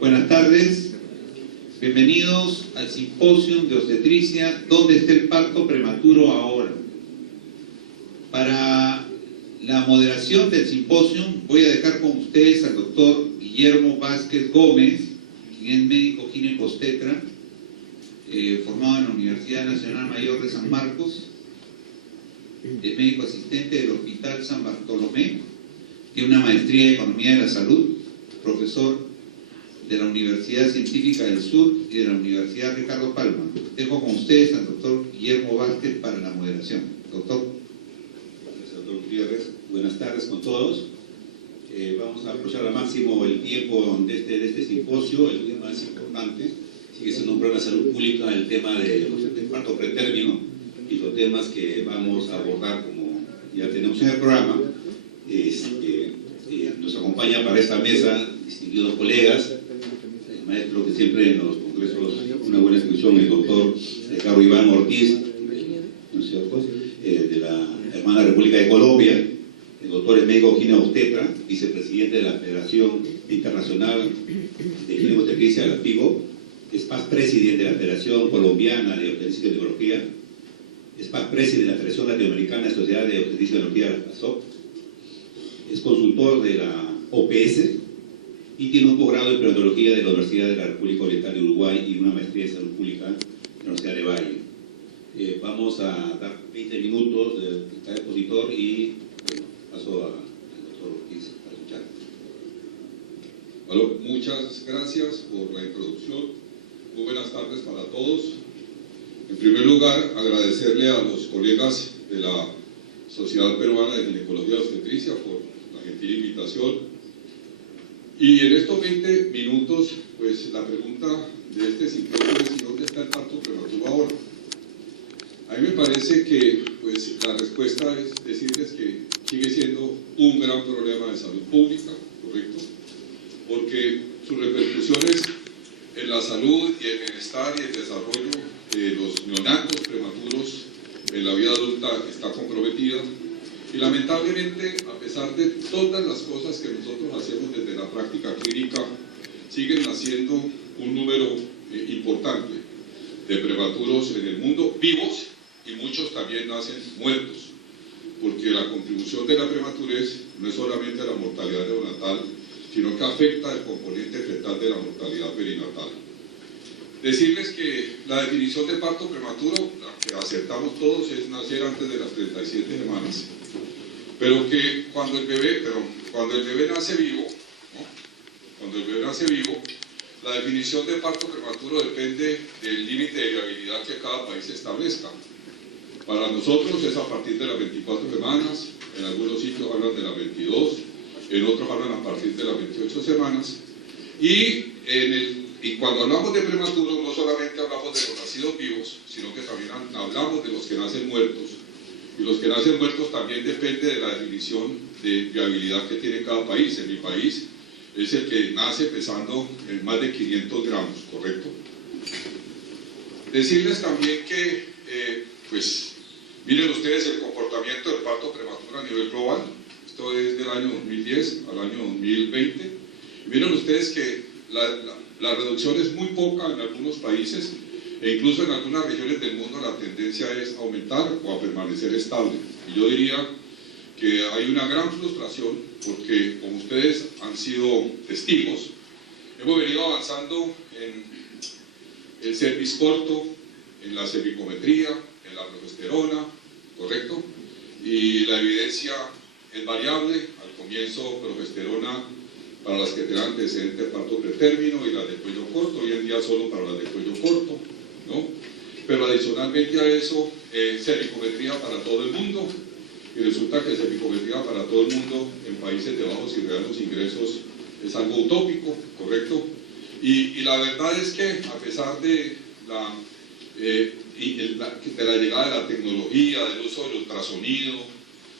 Buenas tardes, bienvenidos al simposio de obstetricia ¿Dónde está el parto prematuro ahora? Para la moderación del simposio voy a dejar con ustedes al doctor Guillermo Vázquez Gómez, quien es médico ginecobstetra, formado en la Universidad Nacional Mayor de San Marcos, es médico asistente del Hospital San Bartolomé, tiene una maestría en Economía de la Salud, profesor de la Universidad Científica del Sur y de la Universidad Ricardo Palma. Dejo con ustedes al doctor Guillermo Vázquez para la moderación. Doctor. Gracias, doctor Gutiérrez. Buenas tardes con todos. Vamos a aprovechar al máximo el tiempo de este simposio. El tema más importante sigue siendo un problema de salud pública, el tema del parto pretérmino y los temas que vamos a abordar, como ya tenemos en el programa. Nos acompaña para esta mesa distinguidos colegas, el maestro que siempre en los congresos una buena exposición, el doctor Ricardo Iván Ortiz, ¿no es cierto?, de la hermana República de Colombia. El doctor es médico ginecobstetra, vicepresidente de la Federación Internacional de Ginecobstetricia de la FIGO, es past presidente de la Federación Colombiana de Obstetricia y Ginecología, es past presidente de la Federación Latinoamericana de Sociedad de Obstetricia y Ginecología, la FASOC, es consultor de la OPS y tiene un posgrado en Preodontología de la Universidad de la República Oriental de Uruguay y una maestría en Salud Pública en la Universidad de Valle. Vamos a dar 20 minutos de cada expositor y bueno, paso al doctor Ortiz para escuchar. Bueno, muchas gracias por la introducción. Muy buenas tardes para todos. En primer lugar, agradecerle a los colegas de la Sociedad Peruana de Ginecología y Obstetricia por la gentil invitación. Y en estos 20 minutos, pues la pregunta de este simposio es ¿dónde está el parto prematuro ahora? A mí me parece que pues, la respuesta es decirles que sigue siendo un gran problema de salud pública, ¿correcto? Porque sus repercusiones en la salud y el bienestar y el desarrollo de los neonatos prematuros en la vida adulta está comprometida. Y lamentablemente, a pesar de todas las cosas que nosotros hacemos desde la práctica clínica, siguen naciendo un número importante de prematuros en el mundo, vivos, y muchos también nacen muertos, porque la contribución de la prematurez no es solamente la mortalidad neonatal, sino que afecta el componente fetal de la mortalidad perinatal. Decirles que la definición de parto prematuro, la que aceptamos todos, es nacer antes de las 37 semanas. Pero que cuando el bebé nace vivo, ¿no? Cuando el bebé nace vivo, la definición de parto prematuro depende del límite de viabilidad que cada país establezca. Para nosotros es a partir de las 24 semanas, en algunos sitios hablan de las 22, en otros hablan a partir de las 28 semanas. Y cuando hablamos de prematuros, no solamente hablamos de los nacidos vivos, sino que también hablamos de los que nacen muertos. Y los que nacen muertos también depende de la definición de viabilidad que tiene cada país. En mi país es el que nace pesando más de 500 gramos, ¿correcto? Decirles también que, pues, miren ustedes el comportamiento del parto prematuro a nivel global. Esto es del año 2010 al año 2020. Y miren ustedes que la reducción es muy poca en algunos países, e incluso en algunas regiones del mundo la tendencia es aumentar o a permanecer estable. Y yo diría que hay una gran frustración porque, como ustedes han sido testigos, hemos venido avanzando en el cervix corto, en la cervicometría, en la progesterona, ¿correcto? Y la evidencia es variable. Al comienzo progesterona para las que tengan antecedente de parto pretérmino y las de cuello corto, hoy en día solo para las de cuello corto, ¿no? Pero adicionalmente a eso, cervicometría para todo el mundo, y resulta que cervicometría para todo el mundo en países de bajos y medianos ingresos es algo utópico, ¿correcto? Y la verdad es que a pesar de la llegada de la tecnología, del uso del ultrasonido,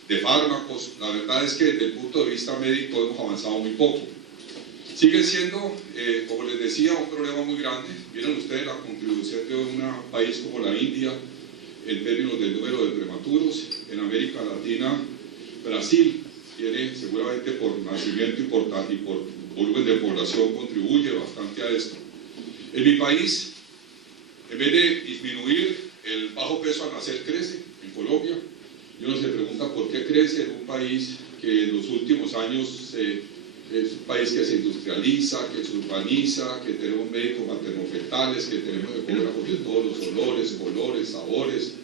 de fármacos, la verdad es que desde el punto de vista médico hemos avanzado muy poco. Sigue siendo, como les decía, un problema muy grande. Miren ustedes la contribución de un país como la India en términos del número de prematuros. En América Latina, Brasil tiene seguramente por nacimiento y por volumen de población, contribuye bastante a esto. En mi país, en vez de disminuir, el bajo peso al nacer crece, en Colombia, y uno se pregunta por qué crece en un país que en los últimos años es un país que se industrializa, que se urbaniza, que tenemos médicos maternofetales, que tenemos ecógrafos de todos los olores, colores, sabores,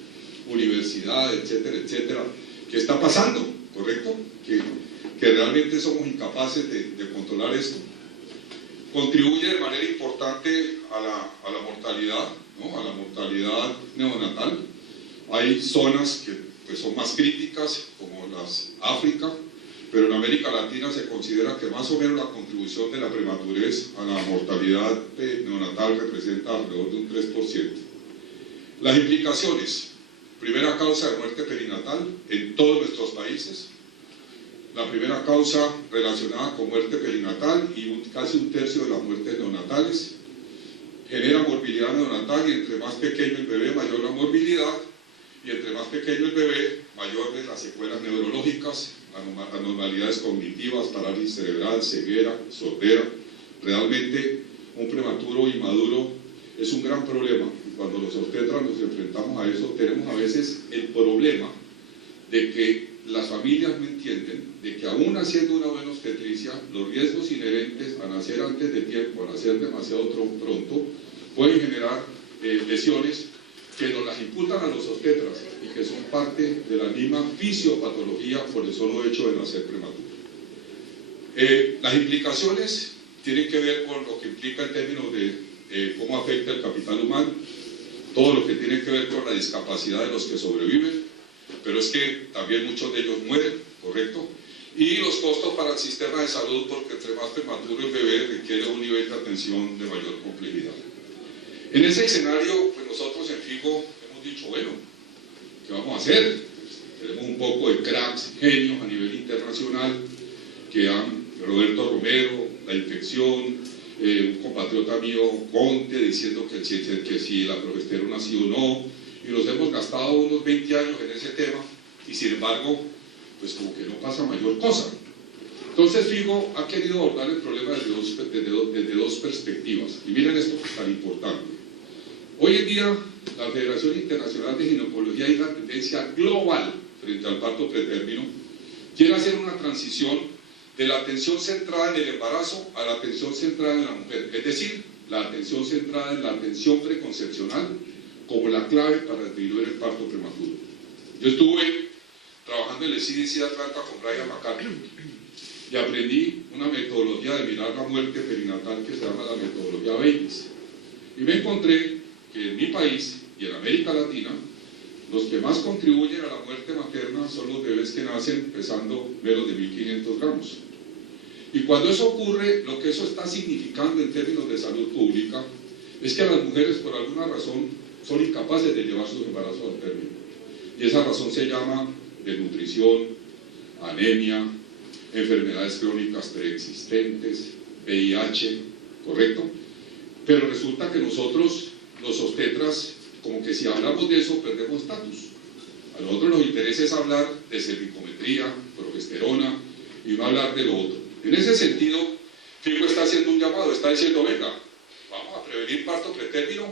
universidad, etcétera, etcétera. ¿Qué está pasando? ¿Correcto? Que realmente somos incapaces de controlar esto. Contribuye de manera importante a la mortalidad, ¿no? A la mortalidad neonatal. Hay zonas que pues, son más críticas, como las África, pero en América Latina se considera que más o menos la contribución de la prematurez a la mortalidad neonatal representa alrededor de un 3%. Las implicaciones: primera causa de muerte perinatal en todos nuestros países, la primera causa relacionada con muerte perinatal y casi un tercio de las muertes neonatales. Genera morbilidad neonatal, y entre más pequeño el bebé, mayor la morbilidad, y entre más pequeño el bebé, mayor de las secuelas neurológicas, anormalidades cognitivas, parálisis cerebral, ceguera, sordera. Realmente un prematuro inmaduro es un gran problema. Cuando los obstetras nos enfrentamos a eso, tenemos a veces el problema de que las familias no entienden de que aún haciendo una buena obstetricia, los riesgos inherentes a nacer antes de tiempo, a nacer demasiado pronto, pueden generar lesiones que nos las imputan a los obstetras y que son parte de la misma fisiopatología por el solo hecho de nacer prematuro. Las implicaciones tienen que ver con lo que implica en términos de cómo afecta el capital humano, todo lo que tiene que ver con la discapacidad de los que sobreviven, pero es que también muchos de ellos mueren, ¿correcto? Y los costos para el sistema de salud, porque entre más prematuro el bebé requiere un nivel de atención de mayor complejidad. En ese escenario, pues nosotros en FIGO hemos dicho, bueno, ¿qué vamos a hacer? Pues, tenemos un poco de cracks, genios a nivel internacional, que han, Roberto Romero, la infección, un compatriota mío, Conte, diciendo que si la progesterona sí o no, y nos hemos gastado unos 20 años en ese tema, y sin embargo, pues como que no pasa mayor cosa. Entonces FIGO ha querido abordar el problema desde dos perspectivas, y miren esto que es tan importante. Hoy en día, la Federación Internacional de Ginecología y la tendencia global frente al parto pretérmino quiere hacer una transición de la atención centrada en el embarazo a la atención centrada en la mujer, es decir, la atención centrada en la atención preconcepcional como la clave para disminuir el parto prematuro. Yo estuve trabajando en el CDC de Atlanta con Brian McCarthy y aprendí una metodología de mirar la muerte perinatal que se llama la metodología Babies. Y me encontré que en mi país y en América Latina, los que más contribuyen a la muerte materna son los bebés que nacen pesando menos de 1.500 gramos. Y cuando eso ocurre, lo que eso está significando en términos de salud pública es que las mujeres, por alguna razón, son incapaces de llevar sus embarazos al término. Y esa razón se llama desnutrición, anemia, enfermedades crónicas preexistentes, VIH, ¿correcto? Pero resulta que nosotros, los obstetras, como que si hablamos de eso perdemos estatus. A nosotros nos interesa es hablar de cervicometría, progesterona y no hablar de lo otro. En ese sentido, FIGO está haciendo un llamado, está diciendo, venga, vamos a prevenir parto pretérmino,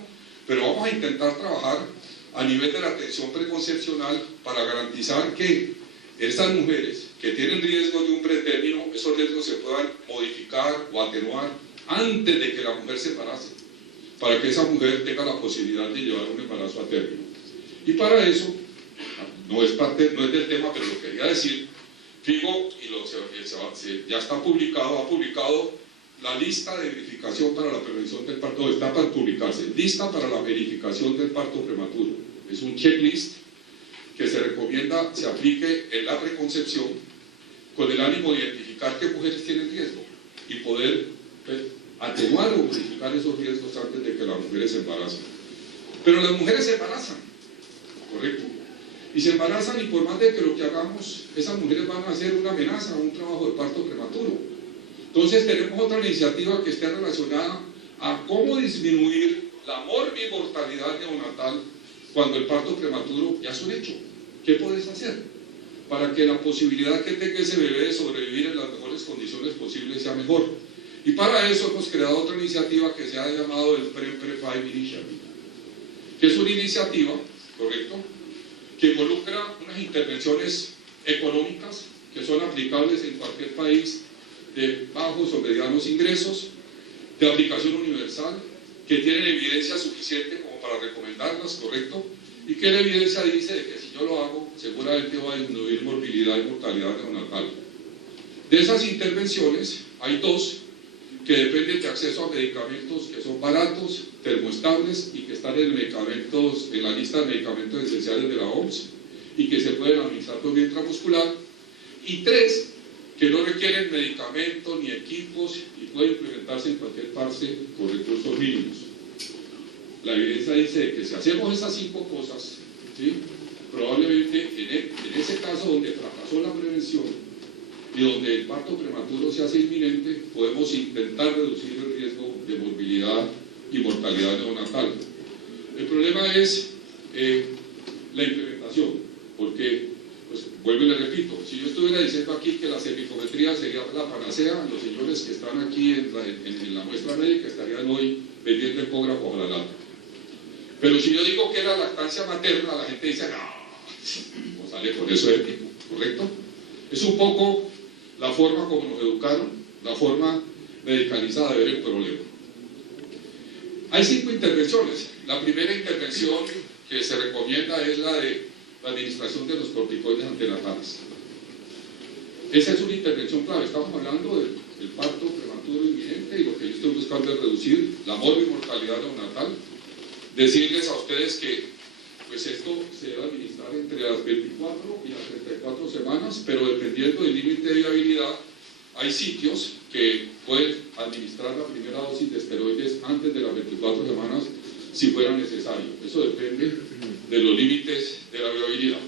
pero vamos a intentar trabajar a nivel de la atención preconcepcional para garantizar que estas mujeres que tienen riesgo de un pretérmino, esos riesgos se puedan modificar o atenuar antes de que la mujer se embarace, para que esa mujer tenga la posibilidad de llevar un embarazo a término. Y para eso, no es del tema, pero lo quería decir, FIGO ya está publicado, ha publicado la lista de verificación para la prevención del parto, está para publicarse, lista para la verificación del parto prematuro. Es un checklist que se recomienda se aplique en la preconcepción con el ánimo de identificar qué mujeres tienen riesgo y poder atenuar o modificar esos riesgos antes de que las mujeres se embaracen. Pero las mujeres se embarazan, ¿correcto? Y se embarazan y por más de que lo que hagamos, esas mujeres van a hacer una amenaza, un trabajo de parto prematuro. Entonces tenemos otra iniciativa que esté relacionada a cómo disminuir la morbimortalidad neonatal cuando el parto prematuro ya es un hecho. ¿Qué puedes hacer? para que la posibilidad que tenga ese bebé de sobrevivir en las mejores condiciones posibles sea mejor. Y para eso hemos creado otra iniciativa que se ha llamado el Pre-5 Initiative, que es una iniciativa, correcto, que involucra unas intervenciones económicas que son aplicables en cualquier país de bajos o medianos ingresos, de aplicación universal, que tienen evidencia suficiente como para recomendarlas, correcto, y que la evidencia dice de que si yo lo hago, seguramente va a disminuir morbilidad y mortalidad neonatal. De esas intervenciones hay dos que dependen de acceso a medicamentos que son baratos, termoestables y que están en la lista de medicamentos esenciales de la OMS y que se pueden administrar por vía intramuscular, y tres que no requieren medicamentos ni equipos y pueden implementarse en cualquier parte con recursos mínimos. La evidencia dice que si hacemos esas 5 cosas, ¿sí?, probablemente en ese caso donde fracasó la prevención y donde el parto prematuro se hace inminente, podemos intentar reducir el riesgo de morbilidad y mortalidad neonatal. El problema es la implementación, porque, pues, vuelvo y le repito, si yo estuviera diciendo aquí que la cervicometría sería la panacea, los señores que están aquí en la muestra médica estarían hoy vendiendo ecógrafos a la lata. Pero si yo digo que era lactancia materna, la gente dice, no sale con eso ético, ¿correcto? Es un poco la forma como nos educaron, la forma medicalizada de ver el problema. Hay 5 intervenciones. La primera intervención que se recomienda es la de la administración de los corticoides antenatales. Esa es una intervención clave. Estamos hablando del parto prematuro inminente y lo que yo estoy buscando es reducir la mortalidad neonatal. Decirles a ustedes que pues esto se debe administrar entre las 24 y las 34 semanas, pero dependiendo del límite de viabilidad, hay sitios que pueden administrar la primera dosis de esteroides antes de las 24 semanas si fuera necesario. Eso depende de los límites de la viabilidad.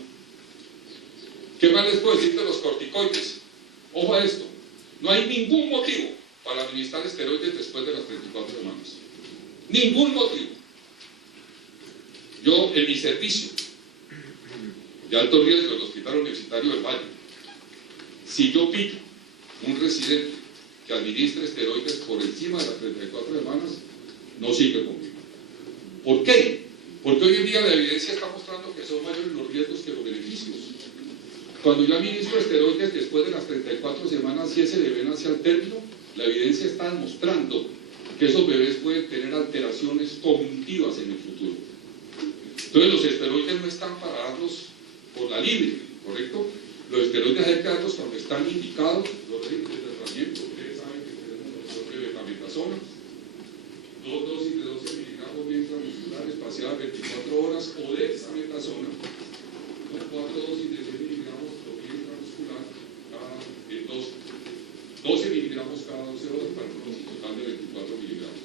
¿Qué más les puedo decir de los corticoides? Ojo a esto, no hay ningún motivo para administrar esteroides después de las 34 semanas. Ningún motivo. Yo, en mi servicio de alto riesgo del Hospital Universitario del Valle, si yo pillo un residente que administre esteroides por encima de las 34 semanas, no sigue conmigo. ¿Por qué? Porque hoy en día la evidencia está mostrando que son mayores los riesgos que los beneficios. Cuando yo administro esteroides después de las 34 semanas y ese bebé nace al término, la evidencia está mostrando que esos bebés pueden tener alteraciones cognitivas en el futuro. Entonces los esteroides no están para darlos por la libre, ¿correcto? Los esteroides hay que darlos cuando están indicados, los regímenes de tratamiento. Ustedes saben que tenemos la opción de betametasona, 2 dosis de 12 miligramos vía intramuscular espaciadas 24 horas, o de dexametasona, 4 dosis de 10 miligramos por vía intramuscular, 12 miligramos cada 12 horas para una dosis total de 24 miligramos.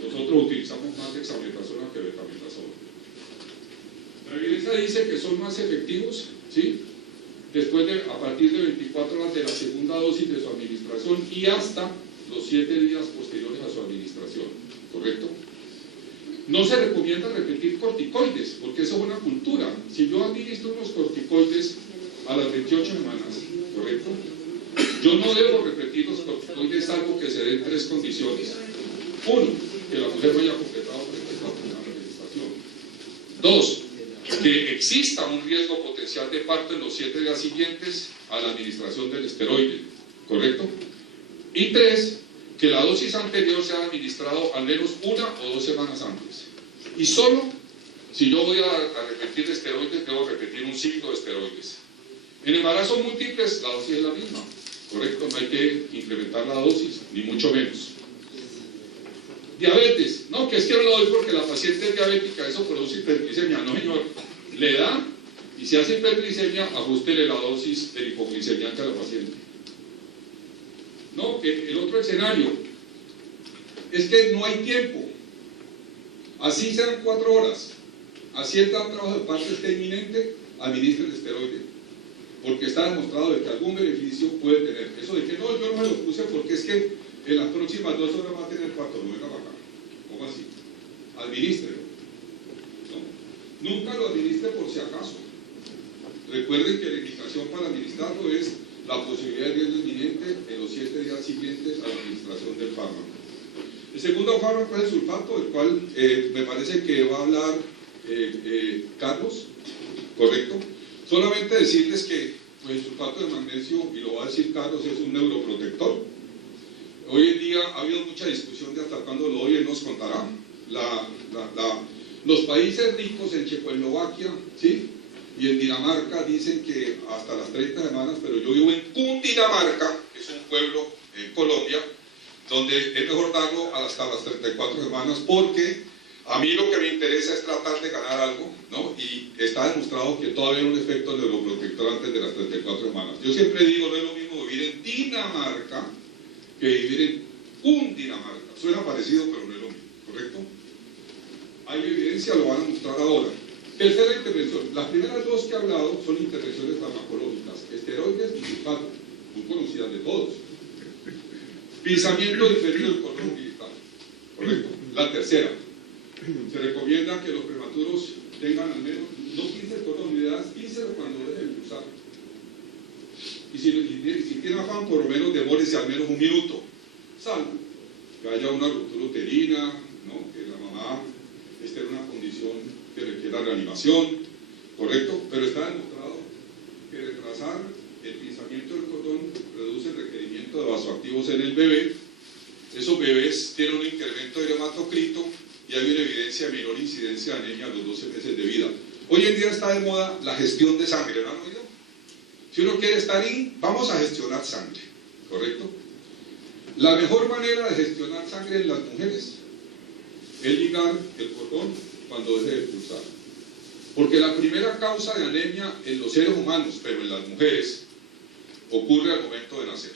Nosotros utilizamos más dexametasona que betametasona. La evidencia dice que son más efectivos, ¿sí?, a partir de 24 horas de la segunda dosis de su administración y hasta los 7 días posteriores a su administración, ¿correcto? No se recomienda repetir corticoides, porque eso es una cultura. Si yo administro unos corticoides a las 28 semanas, ¿correcto?, yo no debo repetir los corticoides salvo que se den 3 condiciones. 1, que la mujer no haya completado 34 semanas de gestación. 2, que exista un riesgo potencial de parto en los 7 días siguientes a la administración del esteroide, ¿correcto? Y 3, que la dosis anterior sea administrado al menos 1 o 2 semanas antes. Y solo si yo voy a repetir esteroides, debo repetir un ciclo de esteroides. En embarazos múltiples la dosis es la misma, ¿correcto? No hay que incrementar la dosis, ni mucho menos. Diabetes, no, que es que no lo doy porque la paciente es diabética, eso produce hiperglicemia. No, señor, le da y si hace hiperglicemia, ajústele la dosis del hipoglicemiante a la paciente. No, que el otro escenario es que no hay tiempo, así sean 4 horas, así el trabajo de parto esté inminente, administre el esteroide, porque está demostrado de que algún beneficio puede tener. Eso de que no, yo no me lo puse porque es que en las próximas 2 horas va a tener parto, no venga para acá. ¿Cómo así? Administrelo. ¿No? Nunca lo administre por si acaso. Recuerden que la indicación para administrarlo es la posibilidad de riesgo inminente en los 7 días siguientes a la administración del fármaco. El segundo fármaco es el sulfato, del cual me parece que va a hablar Carlos, ¿correcto? Solamente decirles que pues, el sulfato de magnesio, y lo va a decir Carlos, es un neuroprotector. Hoy en día ha habido mucha discusión de hasta cuándo lo doy, él nos contará. Los países ricos en Checoslovaquia, ¿sí?, y en Dinamarca dicen que hasta las 30 semanas, pero yo vivo en Cundinamarca, que es un pueblo en Colombia, donde es mejor darlo hasta las 34 semanas, porque a mí lo que me interesa es tratar de ganar algo, ¿no? Y está demostrado que todavía hay un efecto neuroprotector antes de las 34 semanas. Yo siempre digo, no es lo mismo vivir en Dinamarca que vivir en Cundinamarca. Suena parecido, pero no es lo mismo, ¿correcto? Hay evidencia, lo van a mostrar ahora. Tercera intervención. Las primeras dos que he hablado son intervenciones farmacológicas, esteroides y sulfato, muy conocidas de todos. Pisamiento diferido del cordón umbilical, ¿correcto? La tercera. Se recomienda que los prematuros tengan al menos, no 15 el cordón umbilical, 15 cuando dejen de pulsar. Y si tiene afán, por lo menos demórese al menos un minuto, salvo que haya una ruptura uterina, ¿no?, que la mamá esté en una condición que requiera reanimación, ¿correcto? Pero está demostrado que retrasar el pisamiento del cordón reduce el requerimiento de vasoactivos en el bebé. Esos bebés tienen un incremento de hematocrito y hay una evidencia de menor incidencia de anemia a los 12 meses de vida. Hoy en día está de moda la gestión de sangre, ¿no han oído? Si uno quiere estar ahí, vamos a gestionar sangre, ¿correcto? La mejor manera de gestionar sangre en las mujeres es ligar el cordón cuando deje de pulsar. Porque la primera causa de anemia en los seres humanos, pero en las mujeres, ocurre al momento de nacer.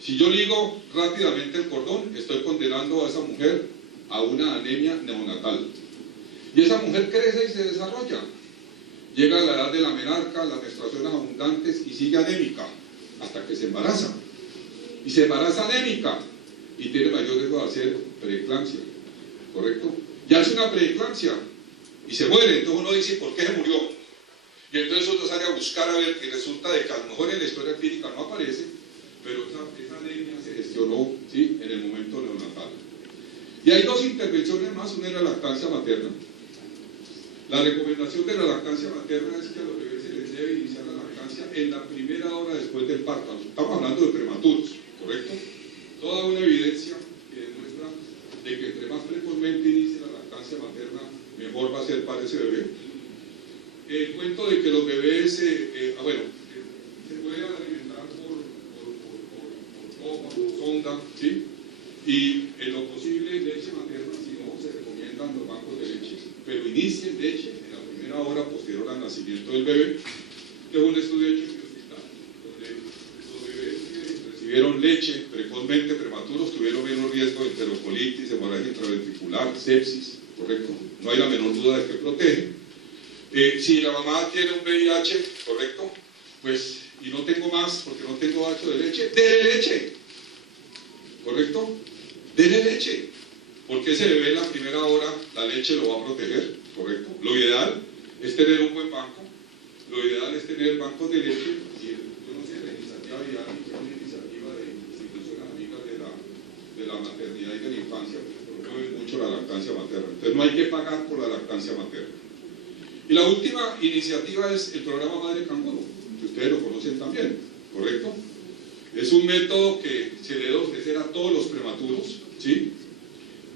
Si yo ligo rápidamente el cordón, estoy condenando a esa mujer a una anemia neonatal. Y esa mujer crece y se desarrolla. Llega a la edad de la menarca, las menstruaciones abundantes y sigue anémica hasta que se embaraza. Y se embaraza anémica y tiene mayor riesgo de hacer preeclampsia, ¿correcto? Y hace una preeclampsia y se muere. Entonces uno dice, ¿por qué se murió? Y entonces uno sale a buscar a ver, y resulta de que a lo mejor en la historia clínica no aparece, pero esa anemia se gestionó, ¿sí?, en el momento neonatal. Y hay dos intervenciones más, una es la lactancia materna. La recomendación de la lactancia materna es que a los bebés se les debe iniciar la lactancia en la primera hora después del parto. Estamos hablando de prematuros, ¿correcto? Toda una evidencia que demuestra de que entre más precozmente inicie la lactancia materna, mejor va a ser para ese bebé. El cuento de que los bebés, se pueden alimentar por copa, por sonda, ¿sí? Y en lo posible leche materna, si no, se recomiendan los bancos de leche, pero inicien leche en la primera hora posterior al nacimiento del bebé. Este es un estudio hecho en mi hospital, donde los bebés que recibieron leche precozmente, prematuros, tuvieron menos riesgo de enterocolitis, hemorragia intraventricular, sepsis, ¿correcto? No hay la menor duda de que protege. Si la mamá tiene un VIH, ¿correcto? Pues, y no tengo más porque no tengo bacho de leche, déle leche, ¿correcto? Dele leche, porque ese bebé en la primera hora la leche lo va a proteger, ¿correcto? Lo ideal es tener un buen banco, lo ideal es tener bancos de leche, y yo no sé, la iniciativa Vial es una iniciativa de instituciones amigas de la maternidad y de la infancia, que promueven mucho la lactancia materna. Entonces no hay que pagar por la lactancia materna. Y la última iniciativa es el programa Madre Canguro, que ustedes lo conocen también, ¿correcto? Es un método que se le debe ofrecer a todos los prematuros, ¿sí?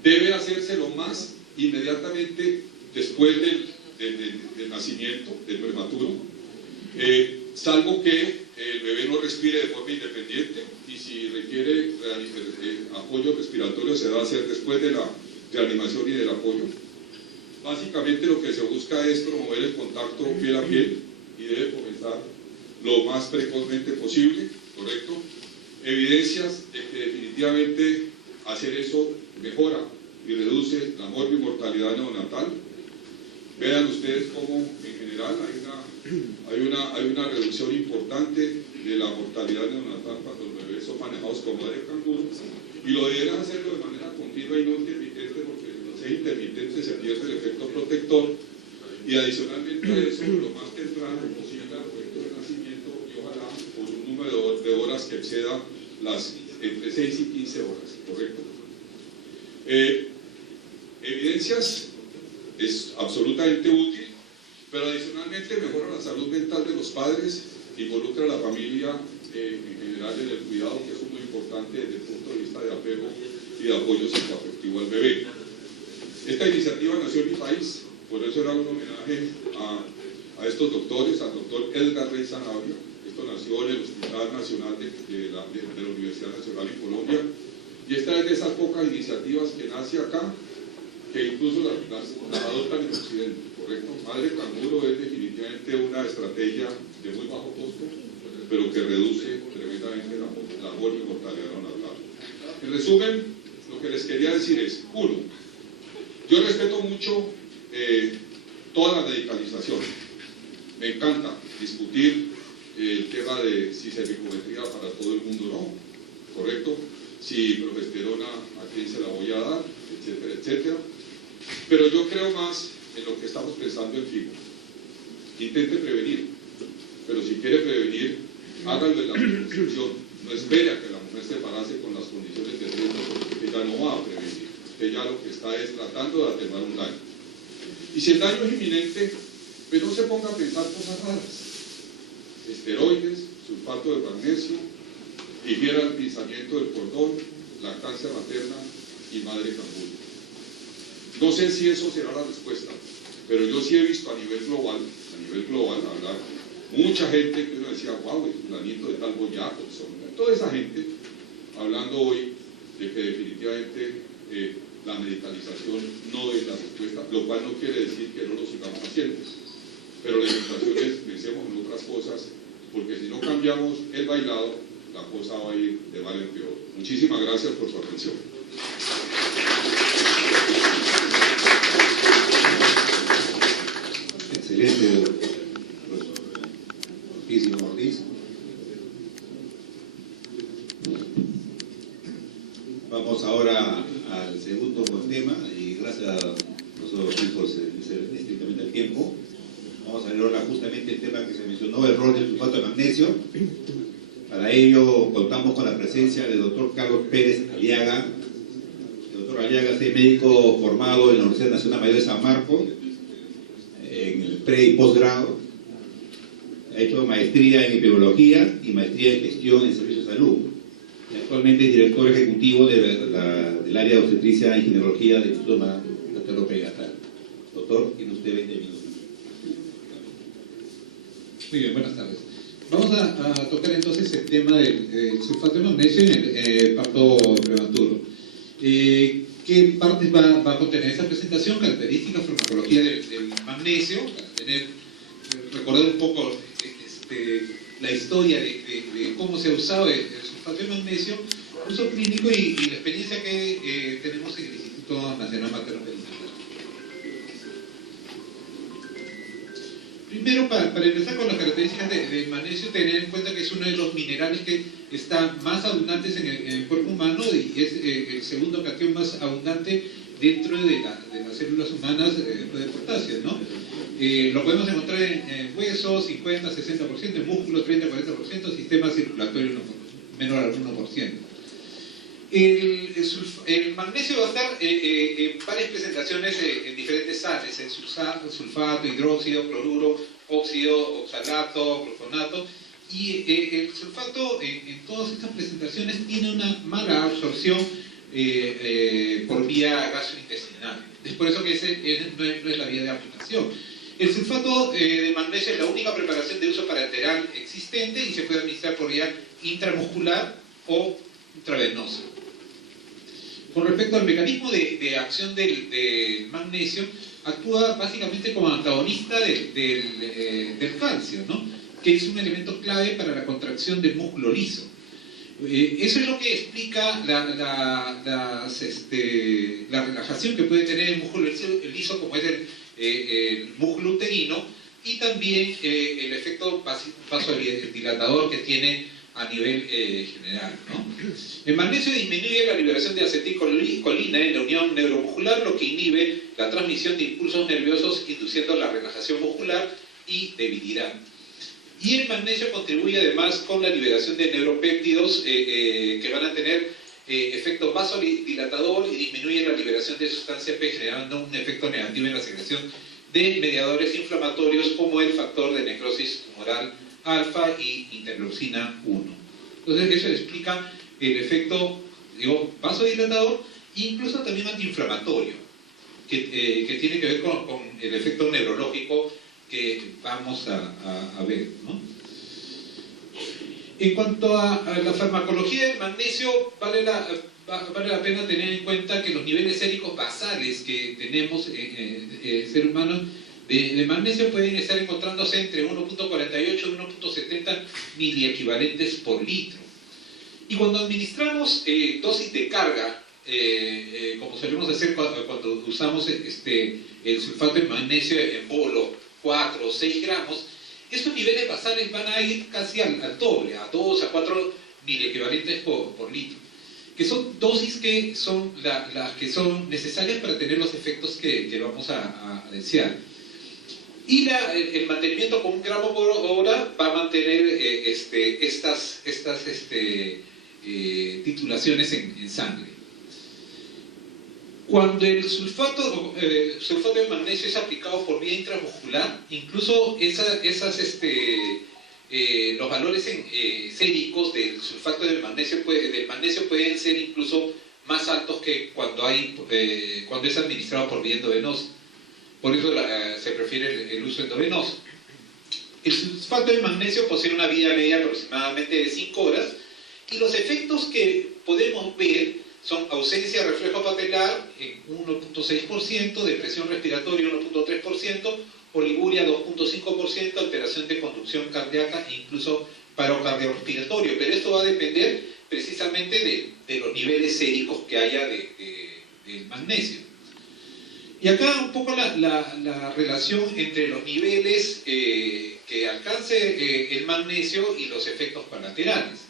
Debe hacerse lo más inmediatamente después del nacimiento del prematuro, salvo que el bebé no respire de forma independiente, y si requiere apoyo respiratorio se va a hacer después de la reanimación y del apoyo. Básicamente lo que se busca es promover el contacto piel a piel y debe comenzar lo más precozmente posible, ¿correcto? Evidencias de que definitivamente hacer eso mejora y reduce la mortalidad neonatal. Vean ustedes cómo en general hay una reducción importante de la mortalidad neonatal cuando los bebés son manejados como madre canguro, y lo deberán hacerlo de manera continua y no intermitente, porque si es intermitente se pierde el efecto protector, y adicionalmente a eso, lo más temprano posible de horas que exceda las entre 6 y 15 horas, ¿correcto? Evidencias es absolutamente útil, pero adicionalmente mejora la salud mental de los padres, involucra a la familia en general en el cuidado, que es muy importante desde el punto de vista de apego y de apoyo psicoafectivo al bebé. Esta iniciativa nació en mi país, por eso era un homenaje a estos doctores, al doctor Edgar Rey Sanabria. Esto nació en el Hospital Nacional de la Universidad Nacional en Colombia, y esta es de esas pocas iniciativas que nace acá, que incluso las adoptan en Occidente, ¿correcto? Madre Canguro es definitivamente una estrategia de muy bajo costo, pero que reduce tremendamente la mortalidad neonatal. En resumen, lo que les quería decir es, uno, yo respeto mucho toda la medicalización. Me encanta discutir el tema de si cervicometría para todo el mundo o no, ¿correcto? Si progesterona, a quién se la voy a dar, etcétera, etcétera. Pero yo creo más en lo que estamos pensando en FIBO. Intente prevenir, pero si quiere prevenir, hágalo en la prevención. No espere a que la mujer se embarace con las condiciones de riesgo, porque ella no va a prevenir. Ella lo que está es tratando de atenuar un daño. Y si el daño es inminente, pues no se ponga a pensar cosas raras. Esteroides, sulfato de magnesio, higiera el pinzamiento del cordón, lactancia materna y madre canguro. No sé si eso será la respuesta, pero yo sí he visto a nivel global hablar, mucha gente que uno decía, wow, el fulanito de tal boyaco, toda esa gente hablando hoy de que definitivamente la medicalización no es la respuesta, lo cual no quiere decir que no lo sigamos haciendo, pero la invitación es, pensemos en otras cosas, porque si no cambiamos el bailado, la cosa va a ir de mal en peor. Muchísimas gracias por su atención. Excelente, profesor Ortiz. Vamos ahora al segundo tema, y gracias a profesor Ortiz por ser estrictamente al tiempo. Vamos a ver ahora justamente el tema que se mencionó, el rol del sulfato de magnesio. Para ello contamos con la presencia del doctor Carlos Pérez Aliaga. El doctor Aliaga es médico formado en la Universidad Nacional Mayor de San Marcos, en el pre y posgrado. Ha hecho maestría en epidemiología y maestría en gestión en servicios de salud. Y actualmente es director ejecutivo del área de obstetricia y ginecología del Instituto Materno Perinatal. Doctor, tiene usted 20 minutos. Muy bien, buenas tardes. Vamos a tocar entonces el tema del sulfato de magnesio en el parto prematuro. ¿Qué partes va a contener esta presentación? Características, farmacología del magnesio, para recordar un poco la historia de cómo se ha usado el sulfato de magnesio, uso clínico y la experiencia que tenemos en el Instituto Nacional Materno Perinatal. Primero, para empezar con las características del magnesio, tener en cuenta que es uno de los minerales que están más abundantes en el cuerpo humano y es el segundo cation más abundante dentro de las células humanas de potasio, ¿no? Lo podemos encontrar en huesos, 50-60%, en músculos, 30-40%, sistema circulatorio menor al 1%. El magnesio va a estar en varias presentaciones en diferentes sales, en sulfato, hidróxido, cloruro, óxido, oxalato, glufosinato, y el sulfato en todas estas presentaciones tiene una mala absorción por vía gastrointestinal. Es por eso que no es la vía de aplicación. El sulfato de magnesio es la única preparación de uso parenteral existente y se puede administrar por vía intramuscular o intravenosa. Con respecto al mecanismo de acción del magnesio, actúa básicamente como antagonista del calcio, ¿no? Que es un elemento clave para la contracción del músculo liso. Eso es lo que explica la relajación que puede tener el músculo liso, como es el músculo uterino, y también el efecto vasodilatador que tiene a nivel general, ¿no? El magnesio disminuye la liberación de acetilcolina en la unión neuromuscular, lo que inhibe la transmisión de impulsos nerviosos, induciendo la relajación muscular y debilidad. Y el magnesio contribuye además con la liberación de neuropéptidos que van a tener efecto vasodilatador y disminuye la liberación de sustancia P, generando un efecto negativo en la secreción de mediadores inflamatorios como el factor de necrosis tumoral alfa y interleucina 1. Entonces eso explica el efecto, digo, vasodilatador e incluso también antiinflamatorio, que tiene que ver con el efecto neurológico que vamos a ver, ¿no? En cuanto a la farmacología del magnesio, vale la pena tener en cuenta que los niveles séricos basales que tenemos ser humanos de magnesio pueden estar encontrándose entre 1.48 y 1.70 miliequivalentes por litro. Y cuando administramos dosis de carga, como solemos hacer cuando usamos el sulfato de magnesio en bolo, 4 o 6 gramos, estos niveles basales van a ir casi al doble, a 2 a 4 miliequivalentes por litro, que son dosis que son las que son necesarias para tener los efectos que vamos a desear. Y el mantenimiento con 1 gramo por hora va a mantener estas titulaciones en sangre. Cuando el sulfato de magnesio es aplicado por vía intramuscular, incluso los valores séricos del sulfato de magnesio pueden ser incluso más altos que cuando es administrado por vía endovenosa. Por eso se prefiere el uso endovenoso. El sulfato de magnesio posee una vida media aproximadamente de 5 horas y los efectos que podemos ver son ausencia de reflejo patelar en 1.6%, depresión respiratoria 1.3%, oliguria 2.5%, alteración de conducción cardíaca e incluso paro cardiorrespiratorio. Pero esto va a depender precisamente de los niveles séricos que haya del magnesio. Y acá un poco la relación entre los niveles que alcance el magnesio y los efectos colaterales.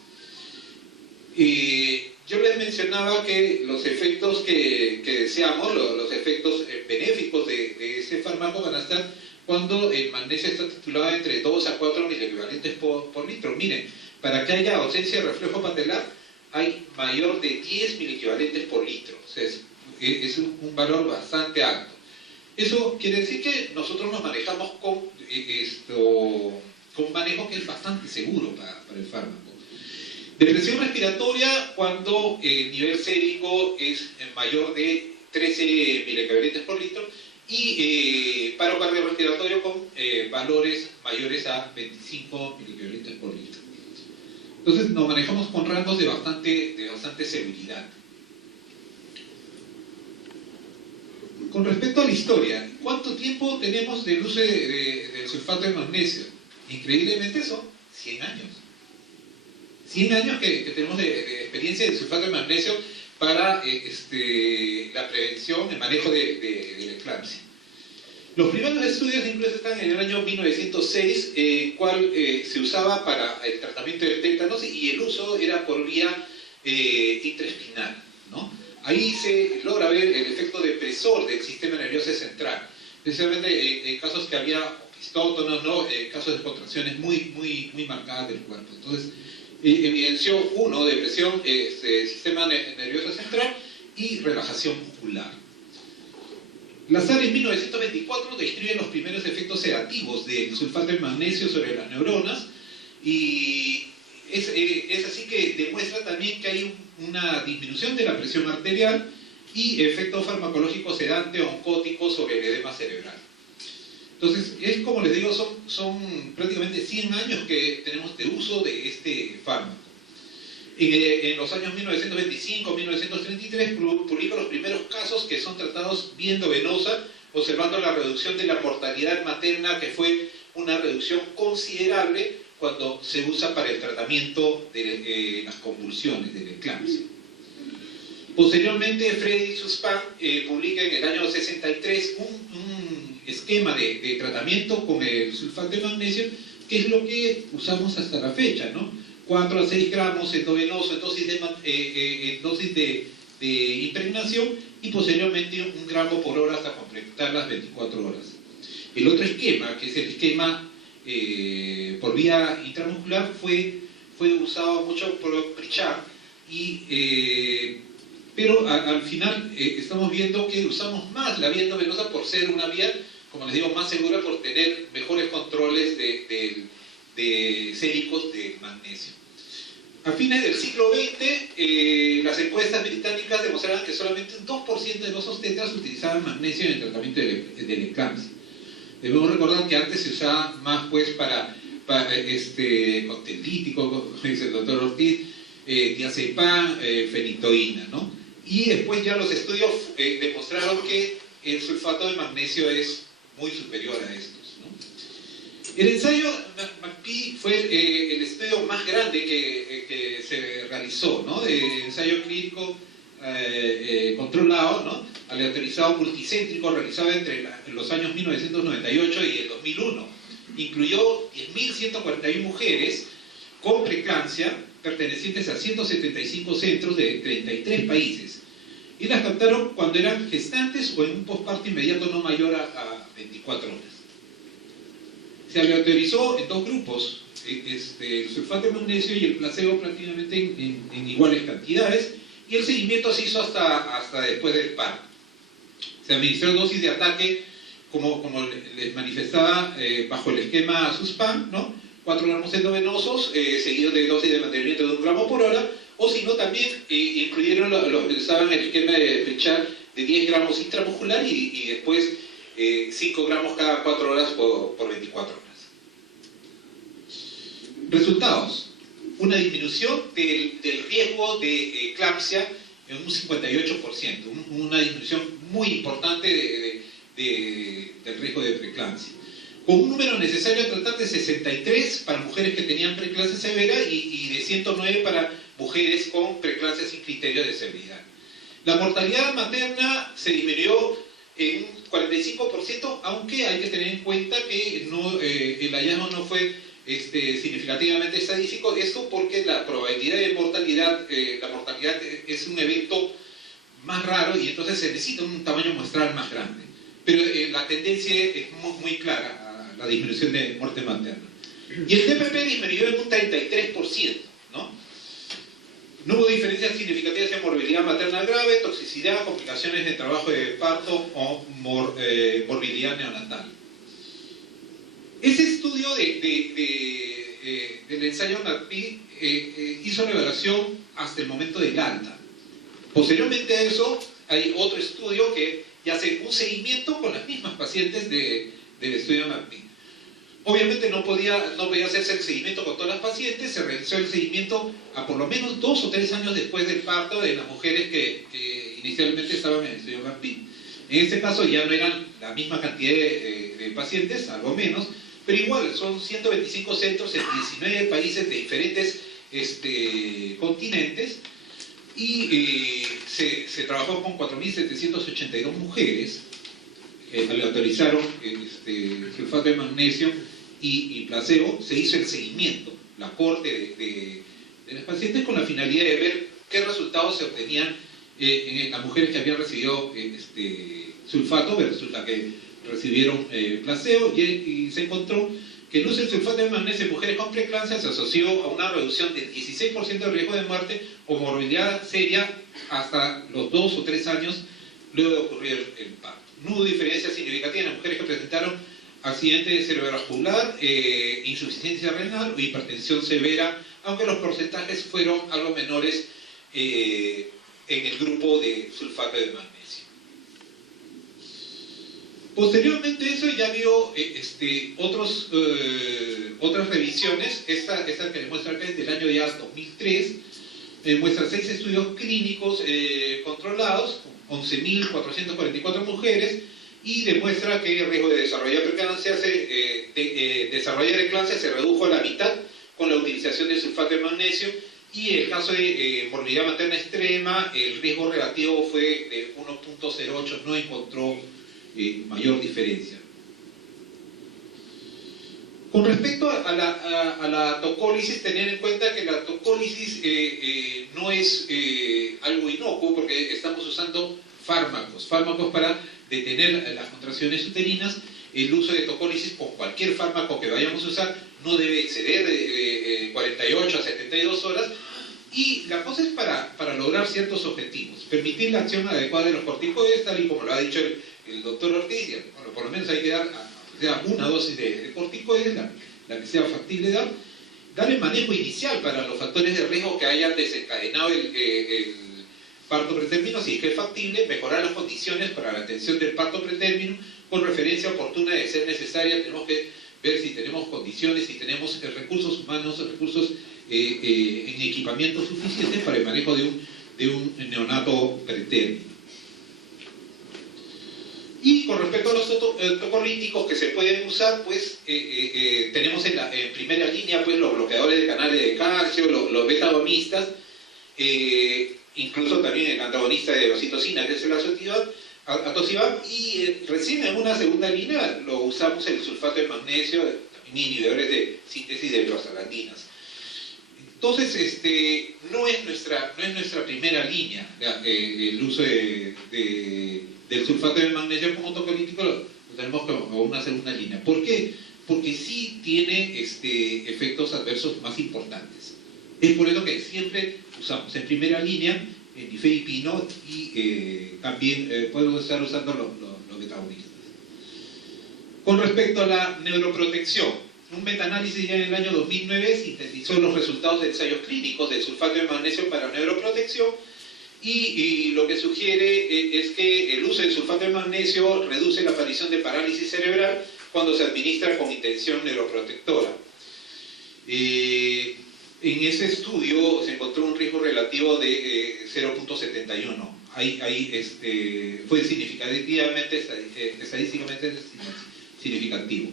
Yo les mencionaba que los efectos que deseamos, los efectos benéficos de ese fármaco van a estar cuando el magnesio está titulado entre 2 a 4 miliequivalentes por litro. Miren, para que haya ausencia de reflejo patelar hay mayor de 10 miliequivalentes por litro. O sea, es un valor bastante alto. Eso quiere decir que nosotros nos manejamos con un manejo que es bastante seguro para el fármaco. Depresión respiratoria cuando el nivel sérico es mayor de 13 miliequivalentes por litro y paro cardiorrespiratorio con valores mayores a 25 miliequivalentes por litro. Entonces nos manejamos con rangos de bastante seguridad. Con respecto a la historia, ¿cuánto tiempo tenemos del uso del sulfato de magnesio? Increíblemente son 100 años. 100 años que tenemos de experiencia de sulfato de magnesio para la prevención, el manejo de la eclampsia. Los primeros estudios incluso están en el año 1906, cual se usaba para el tratamiento del tétanos y el uso era por vía intraespinal, ¿no? Ahí se logra ver el efecto depresor del sistema nervioso central, especialmente en casos que había opistótonos, ¿no? Casos de contracciones muy marcadas del cuerpo. Entonces, evidenció depresión del sistema nervioso central y relajación muscular. Lazar en 1924 describe los primeros efectos sedativos del sulfato de magnesio sobre las neuronas y es así que demuestra también que hay una disminución de la presión arterial y efecto farmacológico sedante o oncótico sobre el edema cerebral. Entonces, es como les digo, son prácticamente 100 años que tenemos de uso de este fármaco. En los años 1925-1933 publica los primeros casos que son tratados vía endovenosa, observando la reducción de la mortalidad materna, que fue una reducción considerable cuando se usa para el tratamiento de las convulsiones, de la eclampsia. Posteriormente, Freddy Sussman publica en el año 63 un esquema de tratamiento con el sulfato de magnesio, que es lo que usamos hasta la fecha, ¿no? 4 a 6 gramos endovenoso en dosis de impregnación y posteriormente 1 gramo por hora hasta completar las 24 horas. El otro esquema, que es el esquema por vía intramuscular fue usado mucho por Pritchard, pero al final estamos viendo que usamos más la vía endovenosa por ser una vía, como les digo, más segura, por tener mejores controles de séricos de magnesio. A fines del siglo XX, las encuestas británicas demostraron que solamente un 2% de los obstetras utilizaban magnesio en el tratamiento de la eclampsia. Debemos recordar que antes se usaba más pues para cóctel lítico, como dice el doctor Ortiz, diazepam, fenitoína, ¿no? Y después ya los estudios demostraron que el sulfato de magnesio es muy superior a estos, ¿no? El ensayo McPhee fue el estudio más grande que se realizó, ¿no? De ensayo clínico controlado, ¿no? Aleatorizado multicéntrico, realizado entre los años 1998 y el 2001. Incluyó 10.141 mujeres con preeclampsia pertenecientes a 175 centros de 33 países, y las captaron cuando eran gestantes o en un posparto inmediato no mayor a 24 horas. Se aleatorizó en dos grupos, el sulfato de magnesio y el placebo, prácticamente en iguales cantidades, y el seguimiento se hizo hasta después del parto. Se administró dosis de ataque, como les manifestaba, bajo el esquema SUSPAM, ¿no? 4 gramos endovenosos, seguidos de dosis de mantenimiento de 1 gramo por hora, o si no, también usaban el esquema de Pritchard de 10 gramos intramuscular y después 5 gramos cada 4 horas por 24 horas. Resultados: una disminución del riesgo de eclampsia en un 58%, una disminución muy importante del riesgo de preeclampsia, con un número necesario a tratar de 63 para mujeres que tenían preeclampsia severa y de 109 para mujeres con preeclampsia sin criterio de severidad. La mortalidad materna se disminuyó en un 45%, aunque hay que tener en cuenta que el hallazgo no fue significativamente estadístico, esto porque la probabilidad de mortalidad, la mortalidad es un evento más raro y entonces se necesita un tamaño muestral más grande. Pero la tendencia es muy clara a la disminución de muerte materna. Y el TPP disminuyó en un 33%, ¿no? No hubo diferencias significativas en morbilidad materna grave, toxicidad, complicaciones de trabajo de parto o morbilidad neonatal. Ese estudio del ensayo McPhee hizo la evaluación hasta el momento del alta. Posteriormente a eso, hay otro estudio que ya hace un seguimiento con las mismas pacientes del estudio McPhee. Obviamente no podía hacerse el seguimiento con todas las pacientes, se realizó el seguimiento a por lo menos 2 o 3 años después del parto de las mujeres que inicialmente estaban en el estudio McPhee. En este caso ya no eran la misma cantidad de pacientes, algo menos, pero igual son 125 centros en 19 países de diferentes continentes, y se trabajó con 4.782 mujeres que le autorizaron sulfato de magnesio y placebo. Se hizo el seguimiento, la corte de las pacientes con la finalidad de ver qué resultados se obtenían en las mujeres que habían recibido sulfato versus las que recibieron placebo, y se encontró que el uso del sulfato de magnesio en mujeres con preeclampsia se asoció a una reducción del 16% de riesgo de muerte o morbilidad seria hasta los 2 o 3 años luego de ocurrir el parto. No hubo diferencia significativa en las mujeres que presentaron accidente cerebrovascular, insuficiencia renal o hipertensión severa, aunque los porcentajes fueron algo menores en el grupo de sulfato de magnesio. Posteriormente a eso ya vio otras revisiones. Esta que les muestra acá es del año ya 2003, muestra 6 estudios clínicos controlados, 11.444 mujeres, y demuestra que el riesgo de desarrollar preeclampsia, desarrollar eclampsia se redujo a la mitad con la utilización de sulfato de magnesio, y en el caso de morbilidad materna extrema, el riesgo relativo fue de 1.08, no encontró mayor diferencia. Con respecto a la tocólisis, tener en cuenta que la tocólisis no es algo inocuo, porque estamos usando fármacos para detener las contracciones uterinas. el uso de tocólisis con cualquier fármaco que vayamos a usar no debe exceder de 48 a 72 horas, y la cosa es para lograr ciertos objetivos. Permitir la acción adecuada de los corticoides, tal y como lo ha dicho el doctor Ortiz. Bueno, por lo menos hay que dar una dosis de corticoides, la que sea factible dar. Dar el manejo inicial para los factores de riesgo que hayan desencadenado el parto pretérmino, si es que es factible. Mejorar las condiciones para la atención del parto pretérmino con referencia oportuna de ser necesaria. Tenemos que ver si tenemos condiciones, si tenemos recursos humanos, recursos en equipamiento suficiente para el manejo de un neonato pretérmino. Y con respecto a los tocolíticos que se pueden usar, pues tenemos en primera línea pues los bloqueadores de canales de calcio, los beta-agonistas, incluso también el antagonista de ocitocina, que es el atosibam, y recién en una segunda línea lo usamos el sulfato de magnesio, también inhibidores de síntesis de prostaglandinas. Entonces, no es nuestra primera línea el uso del sulfato de magnesio como tocolítico, lo tenemos como una segunda línea. ¿Por qué? Porque sí tiene efectos adversos más importantes. Es por eso que siempre usamos en primera línea el nifedipino, y también podemos estar usando los beta-agonistas. Con respecto a la neuroprotección, un metaanálisis ya en el año 2009 sintetizó los resultados de ensayos clínicos del sulfato de magnesio para neuroprotección, y lo que sugiere es que el uso del sulfato de magnesio reduce la aparición de parálisis cerebral cuando se administra con intención neuroprotectora. En ese estudio se encontró un riesgo relativo de 0.71. Ahí fue significativamente, estadísticamente significativo.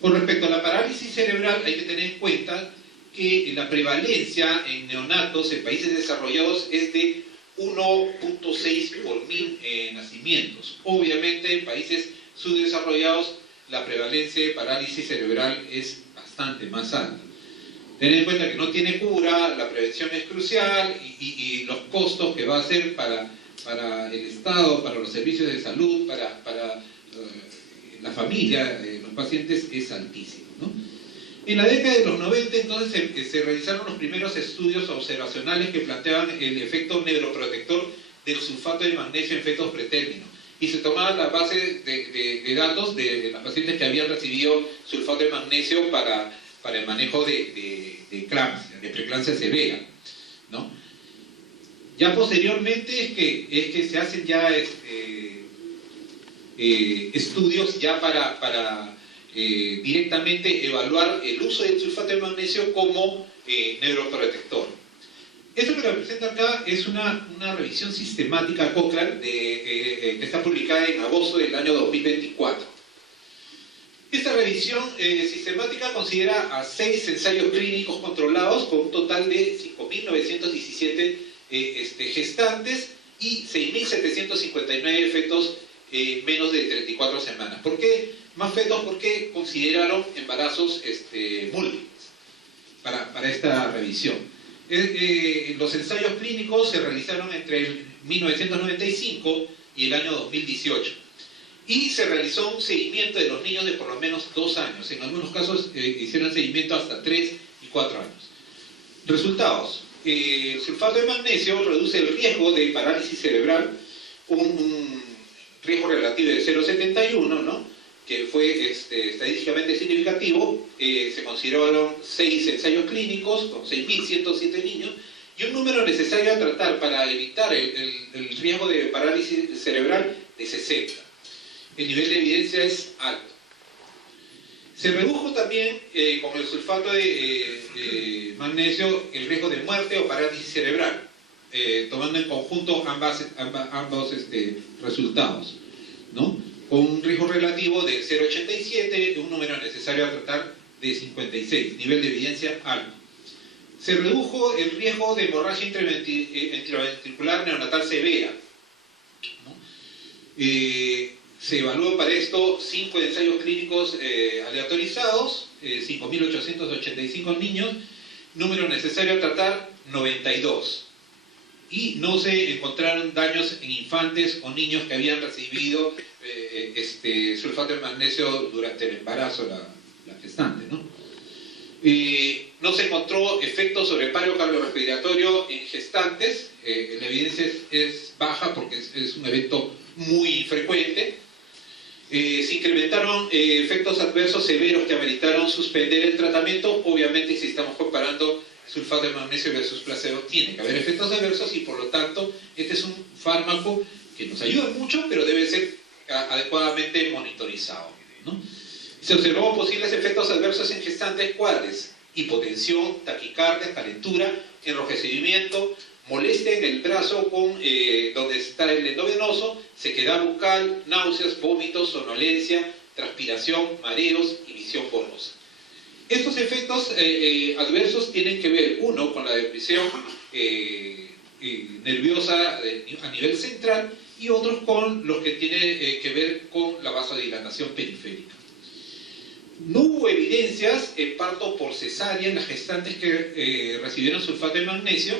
Con respecto a la parálisis cerebral, hay que tener en cuenta que la prevalencia en neonatos en países desarrollados es de 1.6 por 1000 nacimientos. Obviamente en países subdesarrollados la prevalencia de parálisis cerebral es bastante más alta. Tener en cuenta que no tiene cura, la prevención es crucial, y los costos que va a ser para el Estado, para los servicios de salud, para la familia, los pacientes, es altísimo, ¿no? En la década de los 90 entonces se realizaron los primeros estudios observacionales que planteaban el efecto neuroprotector del sulfato de magnesio en fetos pretérminos, y se tomaban la base de datos de las pacientes que habían recibido sulfato de magnesio para el manejo de eclampsia, de preeclampsia severa, ¿no? Ya posteriormente es que se hacen ya estudios ya para directamente evaluar el uso del sulfato de magnesio como neuroprotector. Esto que representa acá es una revisión sistemática Cochrane que está publicada en agosto del año 2024. Esta revisión sistemática considera a 6 ensayos clínicos controlados con un total de 5.917 gestantes y 6.759 fetos menos de 34 semanas. ¿Por qué más fetos? Porque consideraron embarazos múltiples para esta revisión. Los ensayos clínicos se realizaron entre el 1995 y el año 2018. Y se realizó un seguimiento de los niños de por lo menos 2 años. En algunos casos hicieron seguimiento hasta 3 y 4 años. Resultados. El sulfato de magnesio reduce el riesgo de parálisis cerebral, un riesgo relativo de 0.71, ¿no? Que fue estadísticamente significativo. Se consideraron 6 ensayos clínicos con 6.107 niños, y un número necesario a tratar para evitar el riesgo de parálisis cerebral de 60. El nivel de evidencia es alto. Se redujo también con el sulfato de magnesio el riesgo de muerte o parálisis cerebral, tomando en conjunto ambos resultados, ¿no? Con un riesgo relativo de 0.87, un número necesario a tratar de 56, nivel de evidencia alto. Se redujo el riesgo de hemorragia intraventricular neonatal severa, ¿no? Se evaluó para esto 5 ensayos clínicos aleatorizados, 5.885 niños, número necesario a tratar 92. y no se encontraron daños en infantes o niños que habían recibido sulfato de magnesio durante el embarazo, la gestante, ¿no? No se encontró efectos sobre el paro cardiorrespiratorio en gestantes. La evidencia es baja porque es un evento muy infrecuente. Se incrementaron efectos adversos severos que ameritaron suspender el tratamiento. Obviamente, si estamos comparando sulfato de magnesio versus placebo, tiene que haber efectos adversos y por lo tanto este es un fármaco que nos ayuda mucho, pero debe ser adecuadamente monitorizado, ¿no? Se observó posibles efectos adversos en gestantes, ¿cuáles? Hipotensión, taquicardia, calentura, enrojecimiento, molestia en el brazo donde está el endovenoso, sequedad bucal, náuseas, vómitos, somnolencia, transpiración, mareos y visión borrosa. Estos efectos adversos tienen que ver, uno, con la depresión nerviosa a nivel central y otros con los que tienen que ver con la vasodilatación periférica. No hubo evidencias en parto por cesárea en las gestantes que recibieron sulfato de magnesio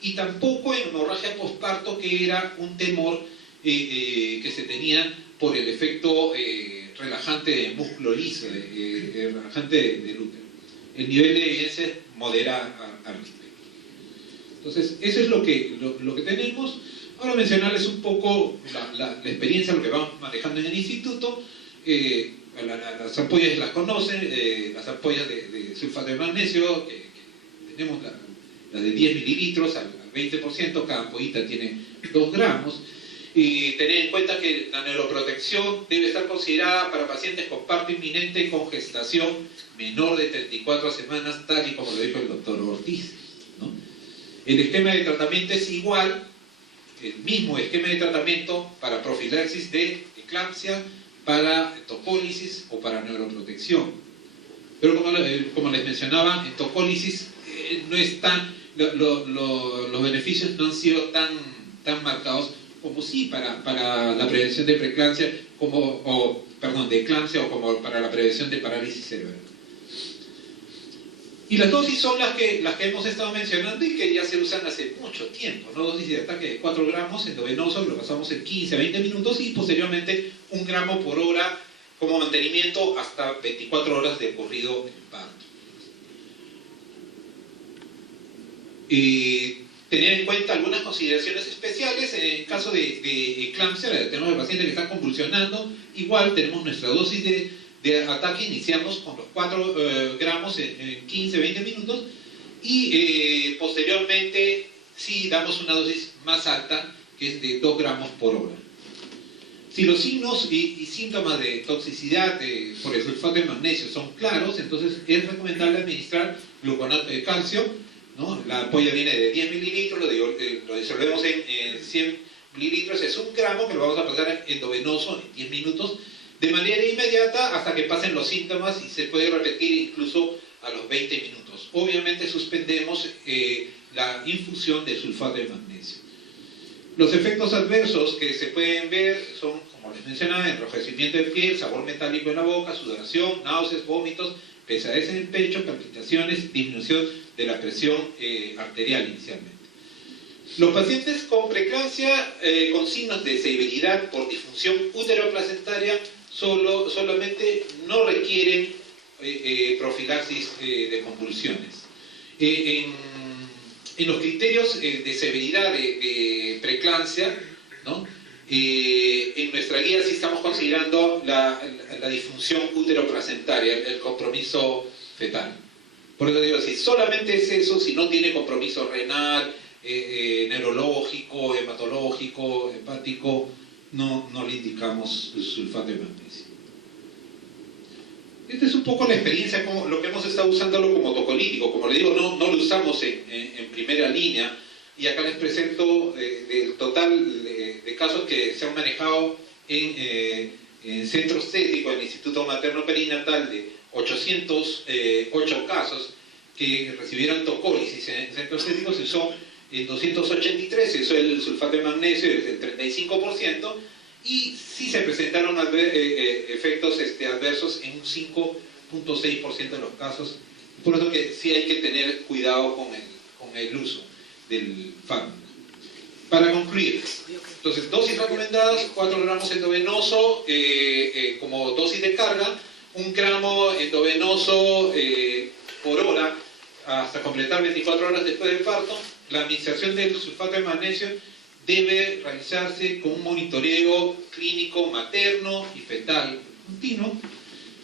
y tampoco en hemorragia posparto, que era un temor que se tenía por el efecto relajante de músculo liso, relajante del útero. El nivel de evidencia es moderada al respecto. Entonces, eso es lo que tenemos. Ahora mencionarles un poco la experiencia, lo que vamos manejando en el instituto. Las ampollas las conocen, las ampollas de sulfato de magnesio, que tenemos las de 10 mililitros al 20%, cada ampollita tiene 2 gramos. Y tener en cuenta que la neuroprotección debe estar considerada para pacientes con parto inminente con gestación menor de 34 semanas, tal y como lo dijo el doctor Ortiz, ¿no? El esquema de tratamiento es igual, el mismo esquema de tratamiento para profilaxis de eclampsia, para tocólisis o para neuroprotección. Pero como les mencionaba, en tocólisis no están, los beneficios no han sido tan marcados como sí para la prevención de preeclampsia, de eclampsia o como para la prevención de parálisis cerebral. Y las dosis son las que hemos estado mencionando y que ya se usan hace mucho tiempo, ¿no? Dosis de ataque de 4 gramos endovenoso, lo pasamos en 15 a 20 minutos y posteriormente 1 gramo por hora como mantenimiento hasta 24 horas de ocurrido el parto. Tener en cuenta algunas consideraciones especiales. En el caso de eclampsia, tenemos el paciente que está convulsionando, igual tenemos nuestra dosis de ataque, iniciamos con los 4 gramos en 15-20 minutos y posteriormente sí damos una dosis más alta, que es de 2 gramos por hora. Si los signos y síntomas de toxicidad por el sulfato de magnesio son claros, entonces es recomendable administrar gluconato de calcio, ¿no? La ampolla viene de 10 mililitros, lo disolvemos en 100 mililitros, es 1 gramo que lo vamos a pasar endovenoso en 10 minutos, de manera inmediata hasta que pasen los síntomas y se puede repetir incluso a los 20 minutos. Obviamente suspendemos la infusión de sulfato de magnesio. Los efectos adversos que se pueden ver son, como les mencionaba, enrojecimiento de piel, sabor metálico en la boca, sudoración, náuseas, vómitos, pesadez en el pecho, palpitaciones, disminución de la presión arterial inicialmente. Los pacientes con preeclampsia con signos de severidad por disfunción uteroplacentaria solamente no requieren profilaxis de convulsiones. En los criterios de severidad de preeclampsia, ¿no? En nuestra guía sí estamos considerando la disfunción uteroplacentaria, el compromiso fetal. Por eso digo, si solamente es eso, si no tiene compromiso renal, neurológico, hematológico, hepático, no le indicamos sulfato de magnesio. Esta es un poco la experiencia, lo que hemos estado usándolo como tocolítico. Como le digo, no lo usamos en primera línea. Y acá les presento del total de casos que se han manejado en centro estético, en el Instituto Materno Perinatal, de 808 casos que recibieron tocólisis en centros estéticos, y son en 283, eso es el sulfato de magnesio del 35%, y sí se presentaron efectos adversos en un 5.6% de los casos. Por eso que sí hay que tener cuidado con el uso del fármaco. concluir. Entonces, dosis recomendadas, 4 gramos endovenoso como dosis de carga, 1 gramo endovenoso por hora, hasta completar 24 horas después del parto. La administración del sulfato de magnesio debe realizarse con un monitoreo clínico materno y fetal continuo.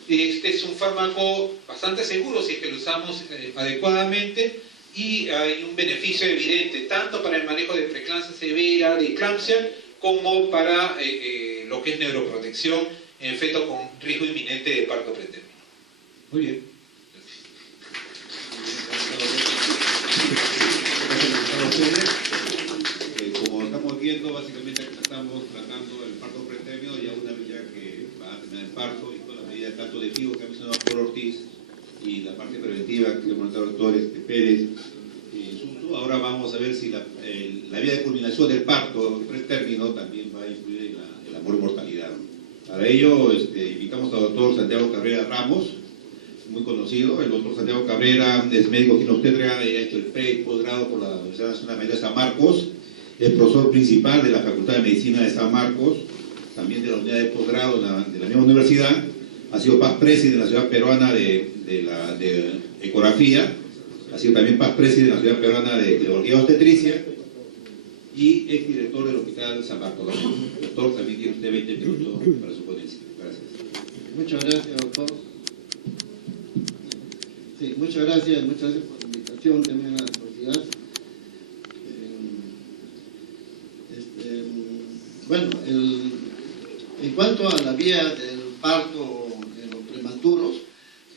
Este es un fármaco bastante seguro si es que lo usamos adecuadamente, y hay un beneficio evidente tanto para el manejo de preeclampsia severa, de eclampsia, como para lo que es neuroprotección en feto con riesgo inminente de parto pretérmino. Muy bien. Como estamos viendo, básicamente estamos tratando el parto pretérmino, ya una vez ya que va a tener el parto, y con la medida tanto de FIGO que ha mencionado por Ortiz, y la parte preventiva que ha mencionado el doctor Pérez. Ahora vamos a ver si la vía de culminación del parto pretérmino también va a influir en la mortalidad. Para ello, invitamos al doctor Santiago Cabrera Ramos, muy conocido. El doctor Santiago Cabrera es médico ginobstetra, ha hecho el pre y posgrado por la Universidad Nacional Mayor de San Marcos, es profesor principal de la Facultad de Medicina de San Marcos, también de la unidad de posgrado de la misma universidad, ha sido past president de la Sociedad Peruana de Ecografía, ha sido también past president de la Sociedad Peruana de Ginecología y Obstetricia, y es director del Hospital San Marcos. Doctor, también tiene usted 20 minutos para su ponencia. Gracias. Muchas gracias, doctor. Sí, muchas gracias por la invitación también a la sociedad. Bueno, en cuanto a la vía del parto en los prematuros,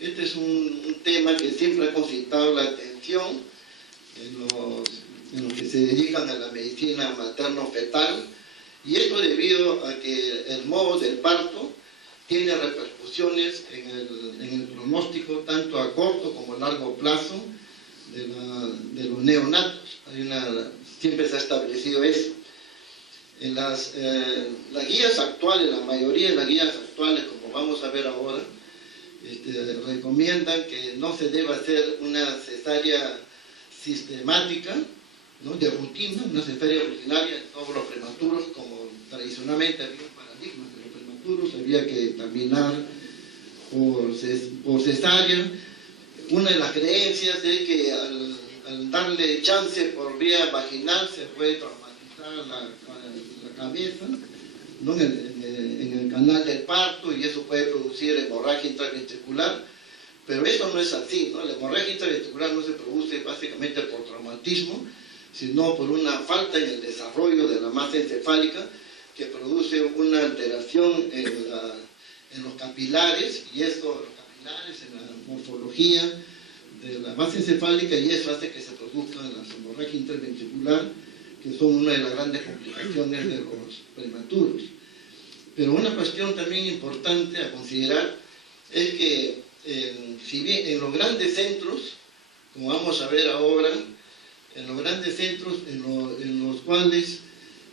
este es un tema que siempre ha concitado la atención en los que se dedican a la medicina materno-fetal, y esto debido a que el modo del parto tiene repercusiones en el pronóstico tanto a corto como a largo plazo de los neonatos. Siempre se ha establecido eso. En las guías actuales, la mayoría de las guías actuales, como vamos a ver ahora, recomiendan que no se deba hacer una cesárea sistemática, ¿no?, de rutina, una cesárea rutinaria en todos los prematuros, como tradicionalmente había un paradigma de los prematuros, había que terminar por cesárea. Una de las creencias es que al darle chance por vía vaginal se puede traumatizar la cabeza, ¿no?, en el canal del parto, y eso puede producir hemorragia intraventricular, pero eso no es así, ¿no? La hemorragia intraventricular no se produce básicamente por traumatismo, sino por una falta en el desarrollo de la masa encefálica, que produce una alteración en los capilares, y eso, los capilares, en la morfología de la masa encefálica, y eso hace que se produzcan las hemorragias intraventricular, que son una de las grandes complicaciones de los prematuros. Pero una cuestión también importante a considerar es que, si bien en los grandes centros, como vamos a ver ahora, en los grandes centros en los cuales,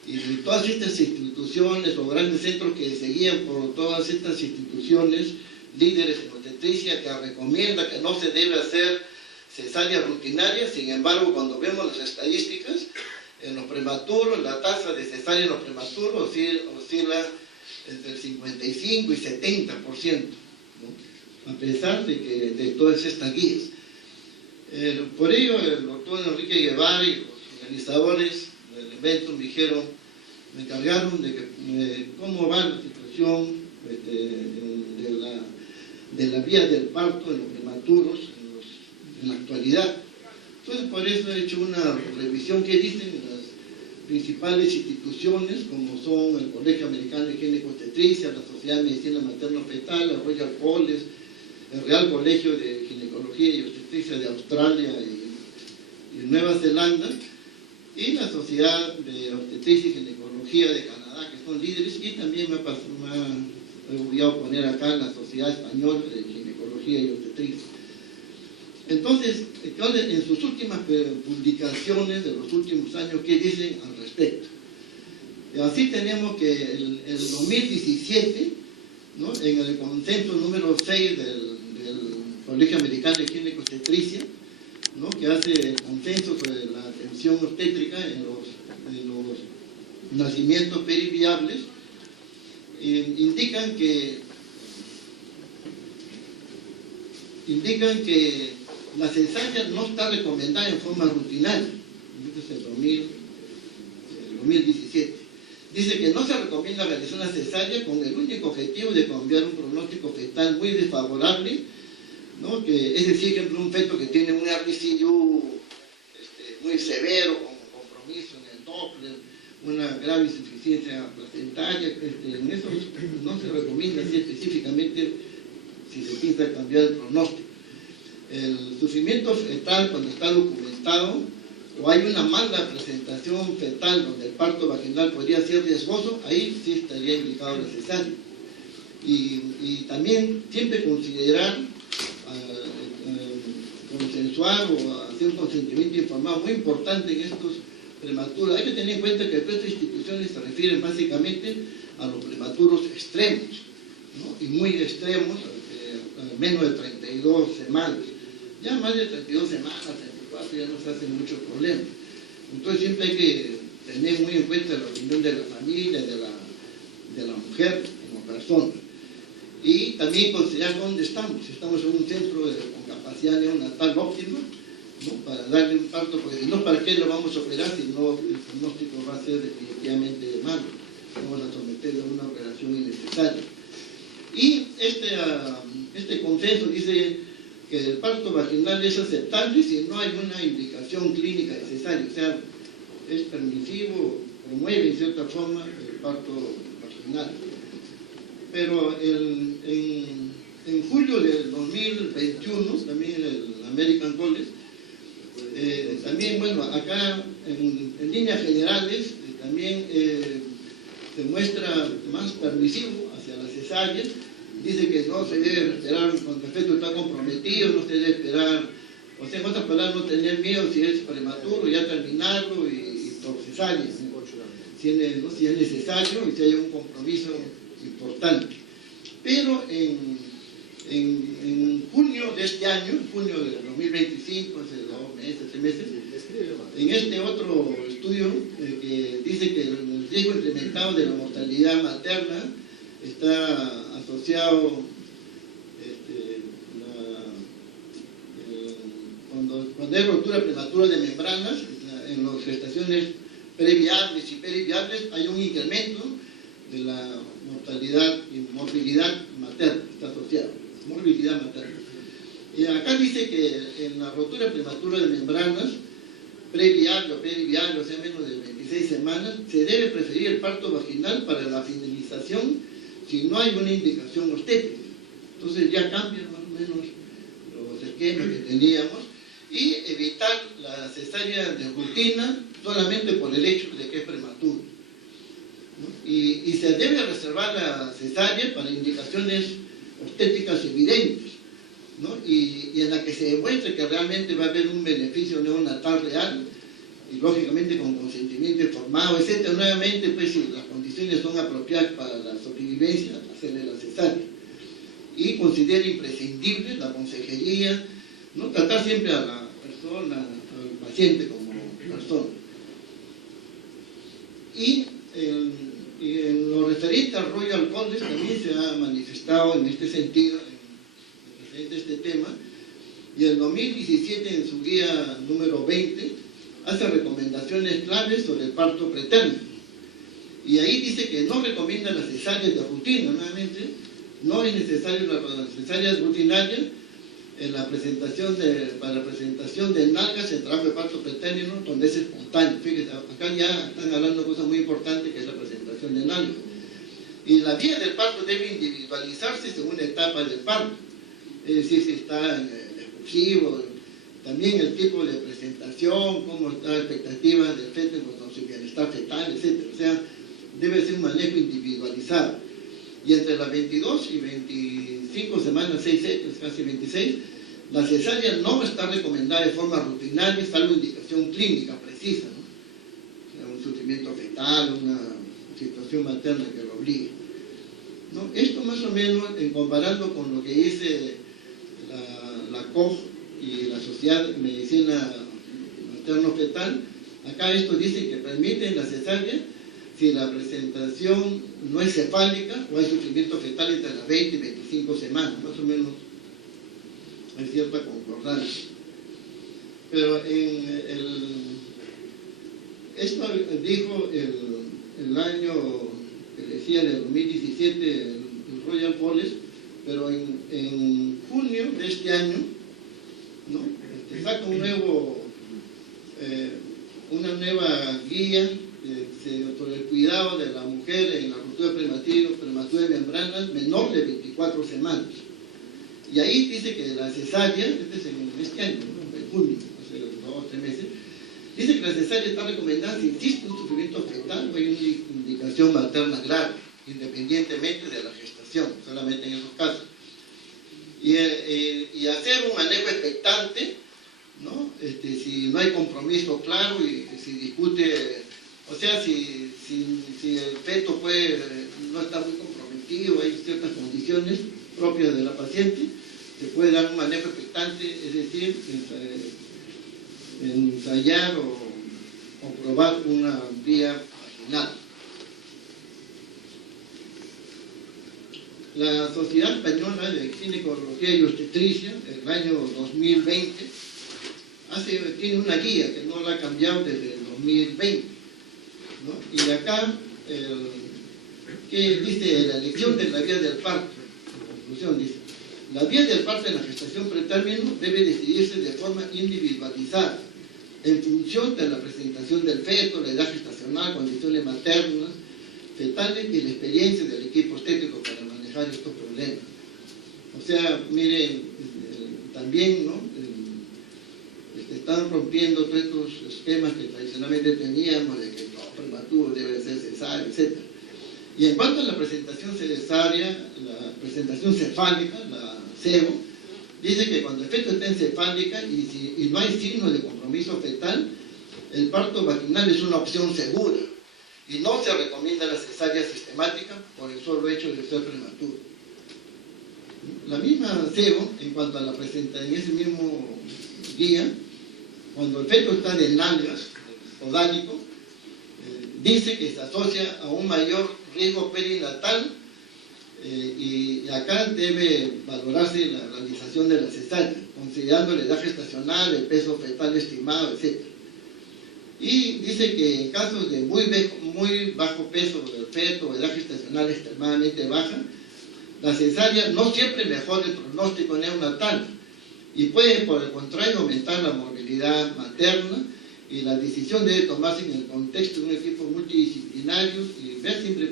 y de todas estas instituciones, los grandes centros que se guían por todas estas instituciones, líderes en obstetricia, que recomienda que no se debe hacer cesárea rutinaria. Sin embargo, cuando vemos las estadísticas, en los prematuros, la tasa de cesárea en los prematuros oscila entre el 55 y 70%, ¿no?, a pesar de todas estas guías. Por ello, el doctor Enrique Guevara y los organizadores del evento me encargaron de cómo va la situación de la vía del parto en los prematuros en la actualidad. Entonces, por eso he hecho una revisión que dicen las principales instituciones, como son el Colegio Americano de Gineco-Obstetricia, la Sociedad de Medicina Materno-Fetal, el Royal College, el Real Colegio de Ginecología y Obstetricia de Australia y Nueva Zelanda, y la Sociedad de Obstetricia y Ginecología de Canadá, que son líderes, y también voy a poner acá la Sociedad Española de Ginecología y Obstetricia. Entonces, en sus últimas publicaciones de los últimos años, ¿qué dicen al respecto? Así tenemos que el 2017, ¿no?, en el consenso número 6 del Colegio Americano de Gineco-Obstetricia, ¿no?, que hace consenso sobre la atención obstétrica en nacimientos periviables, indican que la cesárea no está recomendada en forma rutinaria. Este es el 2017. Dice que no se recomienda realizar una cesárea con el único objetivo de cambiar un pronóstico fetal muy desfavorable, ¿no? Es decir, por ejemplo, un feto que tiene un RCU muy severo, con compromiso en el Doppler, una grave insuficiencia placentaria, en eso no se recomienda así específicamente si se piensa cambiar el pronóstico. El sufrimiento fetal, cuando está documentado, o hay una mala presentación fetal donde el parto vaginal podría ser riesgoso, ahí sí estaría indicado la cesárea. Y también siempre considerar consensuar o hacer un consentimiento informado, muy importante en estos prematuros. Hay que tener en cuenta que estas instituciones se refieren básicamente a los prematuros extremos, ¿no? Y muy extremos, menos de 32 semanas. Ya más de 32 semanas, 34, ya no se hacen muchos problemas. Entonces siempre hay que tener muy en cuenta la opinión de la familia, de la mujer como persona. Y también considerar dónde estamos. Si estamos en un centro con capacidad neonatal óptima, ¿no? Para darle un parto, porque si no, ¿para qué lo vamos a operar si no el pronóstico va a ser definitivamente malo? Vamos a someterlo a una operación innecesaria. Y este consenso dice que el parto vaginal es aceptable si no hay una indicación clínica necesaria, o sea, es permisivo, promueve en cierta forma el parto vaginal. Pero en julio del 2021, también el American College, también, bueno, acá en líneas generales, también se muestra más permisivo hacia la cesárea. Dice que no se debe esperar cuando el feto está comprometido, no se debe esperar, o sea, en otras palabras, no tener miedo si es prematuro, ya terminarlo y por cesárea, ¿no? Si es necesario y si hay un compromiso importante. Pero en junio de este año, en junio del 2025, hace 2 meses, 3 meses, en este otro estudio que dice que el riesgo incrementado de la mortalidad materna está asociado cuando hay rotura prematura de membranas, en las gestaciones previables y periviables hay un incremento de la mortalidad y morbilidad materna, está asociado, morbilidad materna. Y acá dice que en la rotura prematura de membranas, previable o periviable, o sea, menos de 26 semanas, se debe preferir el parto vaginal para la finalización si no hay una indicación obstétrica. Entonces ya cambian más o menos los esquemas que teníamos y evitar la cesárea de rutina solamente por el hecho de que es prematuro, ¿no? Y se debe reservar la cesárea para indicaciones obstétricas evidentes, ¿no? Y en la que se demuestre que realmente va a haber un beneficio neonatal real y lógicamente con consentimiento informado, etc. Nuevamente, pues si las condiciones son apropiadas para la sobrevivencia, hacerle la cesárea. Y considera imprescindible la consejería, ¿no? Tratar siempre a la persona, al paciente como persona. Y en lo referente al Royal College también se ha manifestado en este sentido, en referente a este tema, y el 2017 en su guía número 20 hace recomendaciones claves sobre el parto pretérmino. Y ahí dice que no recomienda las cesáreas de rutina, nuevamente, no es necesario la cesárea rutinaria en la presentación para la presentación de nalgas en trabajo de parto pretérmino donde es espontáneo. Fíjense, acá ya están hablando de cosas muy importantes que es la presentación de nalgas. Y la vía del parto debe individualizarse según la etapa del parto, es decir, si está en expulsivo, también el tipo de presentación, cómo está la expectativa del feto con su bienestar fetal, etc. O sea, debe ser un manejo individualizado. Y entre las 22 y 25 semanas, 6, casi 26, la cesárea no está recomendada de forma rutinaria, salvo indicación clínica precisa, ¿no? O sea, un sufrimiento fetal, una situación materna que lo obligue, ¿no? Esto más o menos, comparando con lo que dice la COG y la Sociedad de Medicina Materno-Fetal, acá esto dice que permiten la cesárea si la presentación no es cefálica o hay sufrimiento fetal entre las 20 y 25 semanas, más o menos hay cierta concordancia. Pero esto dijo el año que decía del 2017 el Royal College, pero en junio de este año, ¿no? Saca una nueva guía sobre el cuidado de la mujer en la ruptura prematura de membranas menor de 24 semanas. Y ahí dice que la cesárea, este es en este año, ¿no? En junio, hace 2 o 3 meses, dice que la cesárea está recomendada si existe un sufrimiento fetal o hay una indicación materna grave, independientemente de la gestación, solamente en esos casos. Y hacer un manejo expectante, ¿no? Si no hay compromiso claro y si discute, o sea, si el feto no está muy comprometido, hay ciertas condiciones propias de la paciente, se puede dar un manejo expectante, es decir, ensayar o probar una vía vaginal. La Sociedad Española de Ginecología y Obstetricia, el año 2020, tiene una guía que no la ha cambiado desde el 2020, ¿no? Y acá, que dice la elección de la vía del parto, en conclusión dice, la vía del parto en la gestación pretérmino debe decidirse de forma individualizada, en función de la presentación del feto, la edad gestacional, condiciones maternas, fetales y la experiencia del equipo obstétrico para manejar estos problemas. O sea, miren, también, ¿no? Están rompiendo todos estos esquemas que tradicionalmente teníamos de que no, prematuro debe ser cesárea, etc. Y en cuanto a la presentación cesárea, la presentación cefálica, la CEO, dice que cuando el feto está en cefálica y no hay signos de compromiso fetal, el parto vaginal es una opción segura y no se recomienda la cesárea sistemática por el solo hecho de ser prematuro. La misma CEO, en cuanto a la presentación, en ese mismo guía, cuando el feto está de nalgas, podálico, dice que se asocia a un mayor riesgo perinatal y acá debe valorarse la realización de la cesárea, considerando la edad gestacional, el peso fetal estimado, etc. Y dice que en casos de muy bajo peso del feto o edad gestacional extremadamente baja, la cesárea no siempre mejora el pronóstico neonatal y puede, por el contrario, aumentar la morbilidad materna, y la decisión debe tomarse en el contexto de un equipo multidisciplinario y ver siempre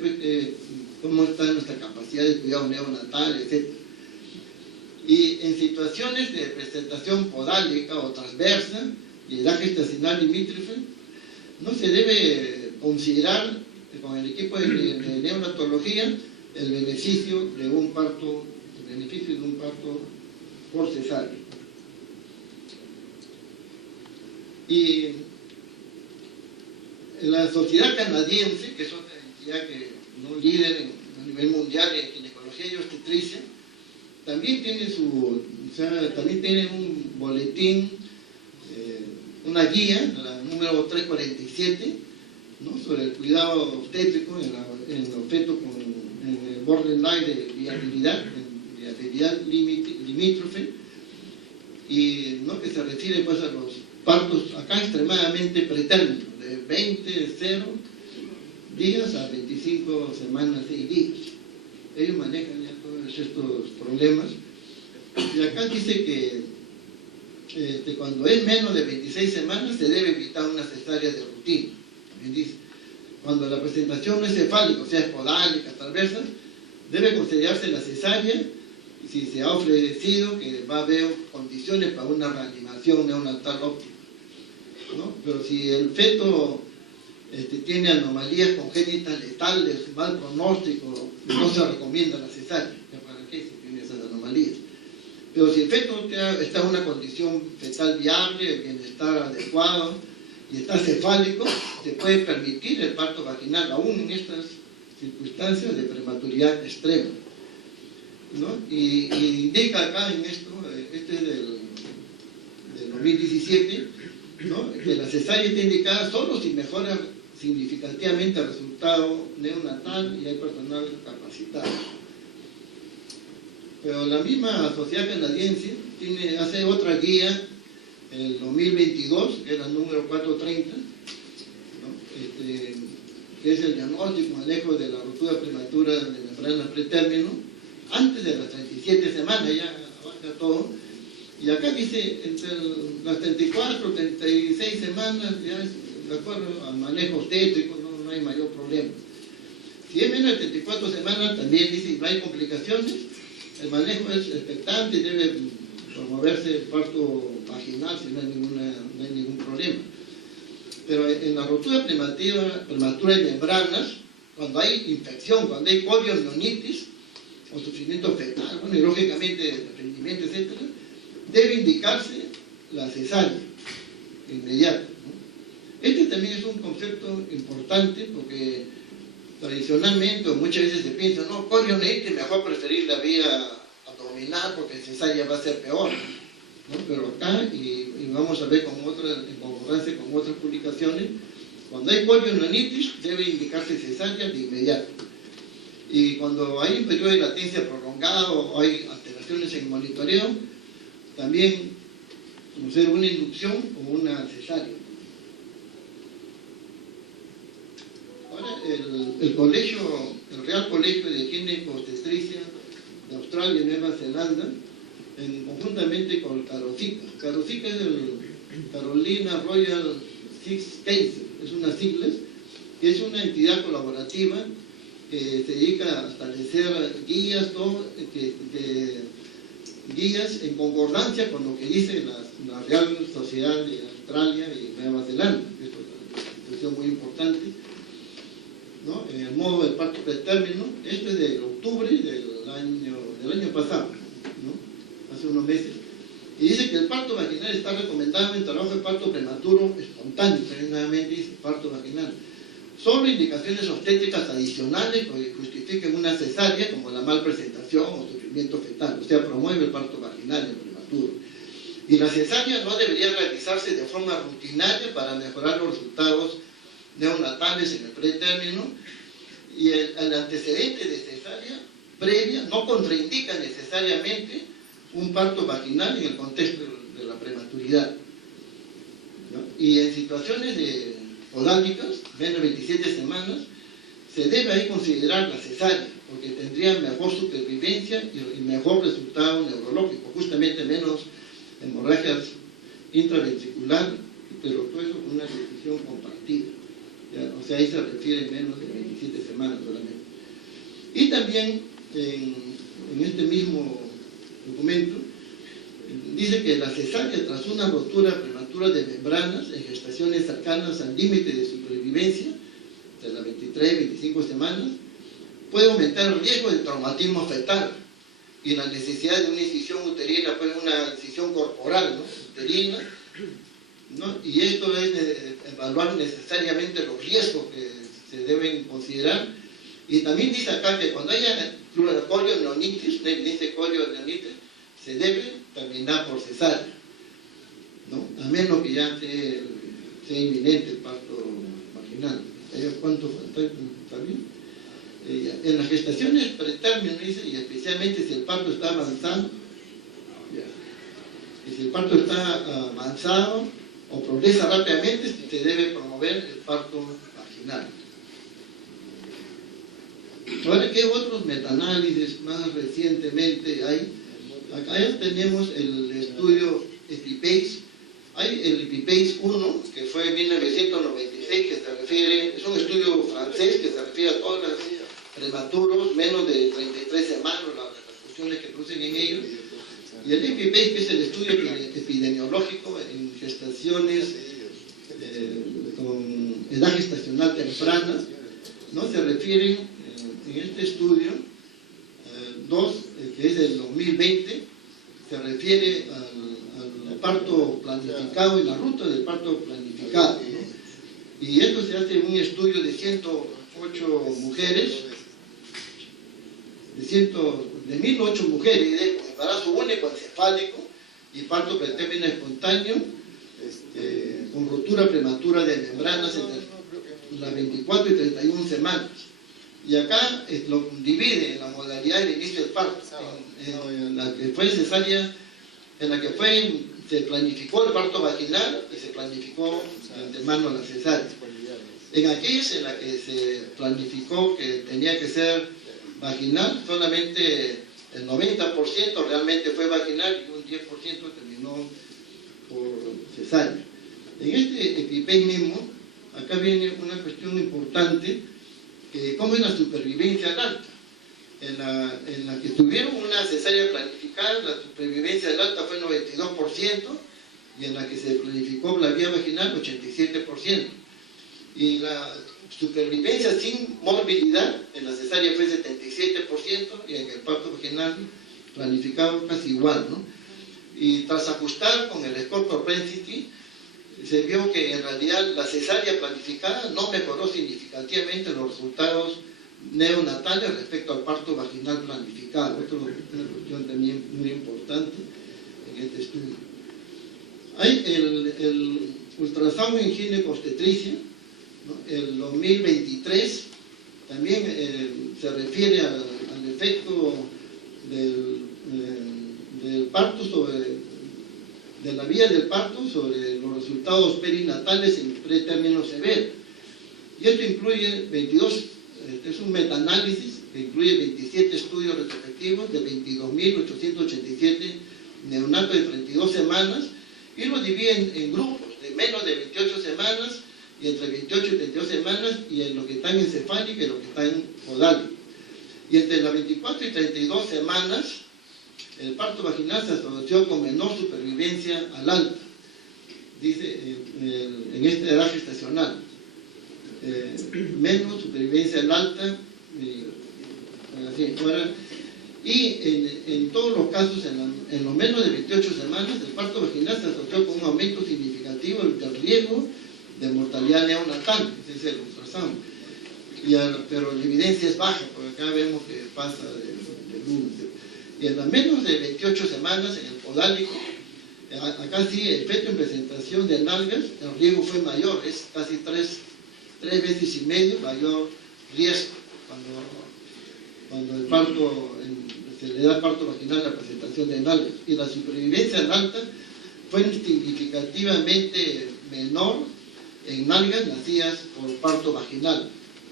cómo está nuestra capacidad de cuidado neonatal, etc. Y en situaciones de presentación podálica o transversa y edad gestacional limítrofe, no se debe considerar con el equipo de neonatología el beneficio de un parto por cesárea. Y la Sociedad Canadiense, que es otra entidad que no líder a nivel mundial en ginecología y obstetricia, también tiene un boletín, una guía, la número 347, ¿no? Sobre el cuidado obstétrico en el feto en el borderline de viabilidad limítrofe, y ¿no? Que se refiere pues a los partos acá extremadamente pretérminos, de 0 días a 25 semanas, 6 días. Ellos manejan ya todos estos problemas. Y acá dice que cuando es menos de 26 semanas se debe evitar una cesárea de rutina. También dice, cuando la presentación no es cefálica, o sea, es podálica, transversa, debe considerarse la cesárea si se ha ofrecido que va a haber condiciones para una reanimación neonatal óptima, ¿no? Pero si el feto tiene anomalías congénitas letales, mal pronóstico, no se recomienda la cesárea. ¿Para qué se tiene esas anomalías? Pero si el feto está en una condición fetal viable, bienestar adecuado y está cefálico, se puede permitir el parto vaginal aún en estas circunstancias de prematuridad extrema, ¿no? Y indica acá en esto, este es del 2017, ¿no? Que la cesárea está indicada solo si mejora significativamente el resultado neonatal y hay personal capacitado. Pero la misma sociedad canadiense hace otra guía en el 2022, que es la número 430, ¿no? Que es el diagnóstico y manejo de la ruptura prematura de membranas pretérmino, antes de las 37 semanas, ya abarca todo. Y acá dice, entre las 34 y 36 semanas, ya es de acuerdo al manejo obstétrico, no hay mayor problema. Si es menos de 34 semanas, también dice, no hay complicaciones, el manejo es expectante y debe promoverse el parto vaginal si no hay ningún problema. Pero en la ruptura prematura de membranas, cuando hay infección, cuando hay coriomionitis o sufrimiento fetal, bueno, y lógicamente rendimiento, etc., debe indicarse la cesárea inmediata, ¿no? Este también es un concepto importante porque tradicionalmente o muchas veces se piensa, no, coriomionitis, mejor preferir la vía abdominal porque cesárea va a ser peor, ¿no? Pero acá, y vamos a ver en concordancia con otras publicaciones, cuando hay coriomionitis debe indicarse cesárea de inmediato. Y cuando hay un periodo de latencia prolongado o hay alteraciones en monitoreo, también conocer una inducción o una cesárea. Ahora, el Real Colegio de Ginecobstetricia de Australia y Nueva Zelanda, conjuntamente con Carocica. Carocica es el Carolina Royal Six Case, es una siglas, que es una entidad colaborativa que se dedica a establecer guías, guías en concordancia con lo que dice la Real Sociedad de Australia y Nueva Zelanda. Esto es una institución muy importante, ¿no? En el modo del parto pretérmino, esto es de octubre del año pasado, ¿no? Hace unos meses, y dice que el parto vaginal está recomendado en trabajo de parto prematuro espontáneo, pero nuevamente dice parto vaginal. Solo indicaciones obstétricas adicionales que justifiquen una cesárea, como la malpresentación o sufrimiento fetal, o sea, promueve el parto vaginal en prematuro. Y la cesárea no debería realizarse de forma rutinaria para mejorar los resultados neonatales en el pretérmino, y el antecedente de cesárea previa no contraindica necesariamente un parto vaginal en el contexto de la prematuridad, ¿no? Y en situaciones podálicas, menos de 27 semanas, se debe ahí considerar la cesárea, porque tendría mejor supervivencia y mejor resultado neurológico, justamente menos hemorragias intraventricular, pero todo eso con una decisión compartida, ¿ya? O sea, ahí se refiere menos de 27 semanas solamente. Y también en este mismo documento dice que la cesárea tras una rotura prematura de membranas en gestaciones cercanas al límite de supervivencia, de las 23 y 25 semanas, puede aumentar el riesgo de traumatismo fetal y la necesidad de una incisión uterina, pues una incisión corporal, ¿no? Uterina, ¿no? Y esto es evaluar necesariamente los riesgos que se deben considerar. Y también dice acá que cuando haya coriomionitis, dice coriomionitis, se debe terminar por cesárea, ¿no? A menos que ya sea inminente el parto vaginal. ¿Cuánto falta? ¿Está bien? En las gestaciones pretérmino, dice, y especialmente si el parto está avanzado, y si el parto está avanzado o progresa rápidamente, se debe promover el parto vaginal. Ahora, ¿qué otros metaanálisis más recientemente hay? Acá ya tenemos el estudio EpiPace. Hay el EpiPace 1, que fue en 1996, que se refiere, es un estudio francés que se refiere a todos los prematuros, menos de 33 semanas, las repercusiones que producen en ellos. Y el EpiPace, que es el estudio epidemiológico en gestaciones con edad gestacional temprana, ¿no? Se refiere en este estudio, que es del 2020, se refiere al parto planificado y la ruta del parto planificado, ¿no? Y esto se hace en un estudio de 108 mujeres, de 1008 mujeres, de embarazo único encefálico y parto pretérmino espontáneo, con rotura prematura de membranas entre las 24 y 31 semanas. Y acá lo divide en la modalidad del inicio del parto, en la que fue cesárea, en la que se planificó el parto vaginal y se planificó de antemano la cesárea. En aquellas en las que se planificó que tenía que ser vaginal, solamente el 90% realmente fue vaginal y un 10% terminó por cesárea. En este EpiPen mismo, acá viene una cuestión importante, cómo es la supervivencia al alta. En la que tuvieron una cesárea planificada, la supervivencia al alta fue 92%, y en la que se planificó la vía vaginal, 87%. Y la supervivencia sin morbilidad, en la cesárea fue 77%, y en el parto vaginal planificado casi igual, ¿no? Y tras ajustar con el score propensity, se vio que en realidad la cesárea planificada no mejoró significativamente los resultados neonatales respecto al parto vaginal planificado. Esto es una cuestión también muy importante en este estudio. Hay el ultrasonido en ginecobstetricia, ¿no? El 2023 también se refiere al efecto del parto de la vía del parto sobre los resultados perinatales en pretérmino severo. Y esto incluye 22, es un metaanálisis que incluye 27 estudios retrospectivos de 22.887 neonatos de 32 semanas y lo dividen en grupos de menos de 28 semanas y entre 28 y 32 semanas y en lo que están en cefálica y lo que está en podálico. Y entre las 24 y 32 semanas el parto vaginal se asoció con menor supervivencia al alta, dice en esta edad gestacional. Menos supervivencia al alta, y en todos los casos, en lo menos de 28 semanas, el parto vaginal se asoció con un aumento significativo del riesgo de mortalidad neonatal, ese es el ultrasonido. Pero la evidencia es baja, porque acá vemos que pasa de 1. Y en las menos de 28 semanas, en el podálico, acá sí, el feto en presentación de nalgas, el riesgo fue mayor, es casi 3 veces y medio mayor riesgo cuando el parto, se le da parto vaginal la presentación de nalgas. Y la supervivencia en alta fue significativamente menor en nalgas nacidas por parto vaginal,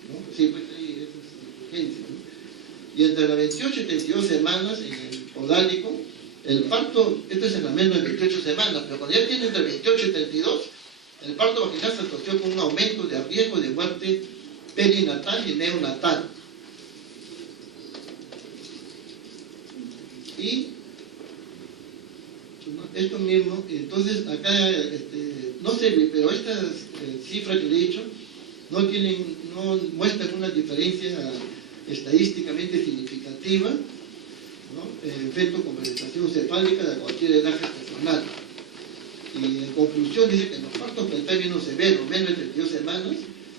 ¿no? Sí, pues ahí es urgencia, ¿no? Y entre las 28 y 32 semanas en el podálico, el parto, esto es en las menos de 28 semanas, pero cuando ya tiene entre 28 y 32, el parto vaginal se asoció con un aumento de riesgo de muerte perinatal y neonatal. Y esto mismo, entonces acá no sé, pero estas cifras que le he dicho no muestran una diferencia estadísticamente significativa, ¿no? En feto con presentación cefálica de cualquier edad gestacional. Y en conclusión dice que en los partos pretérmino severo, menos de 32 semanas,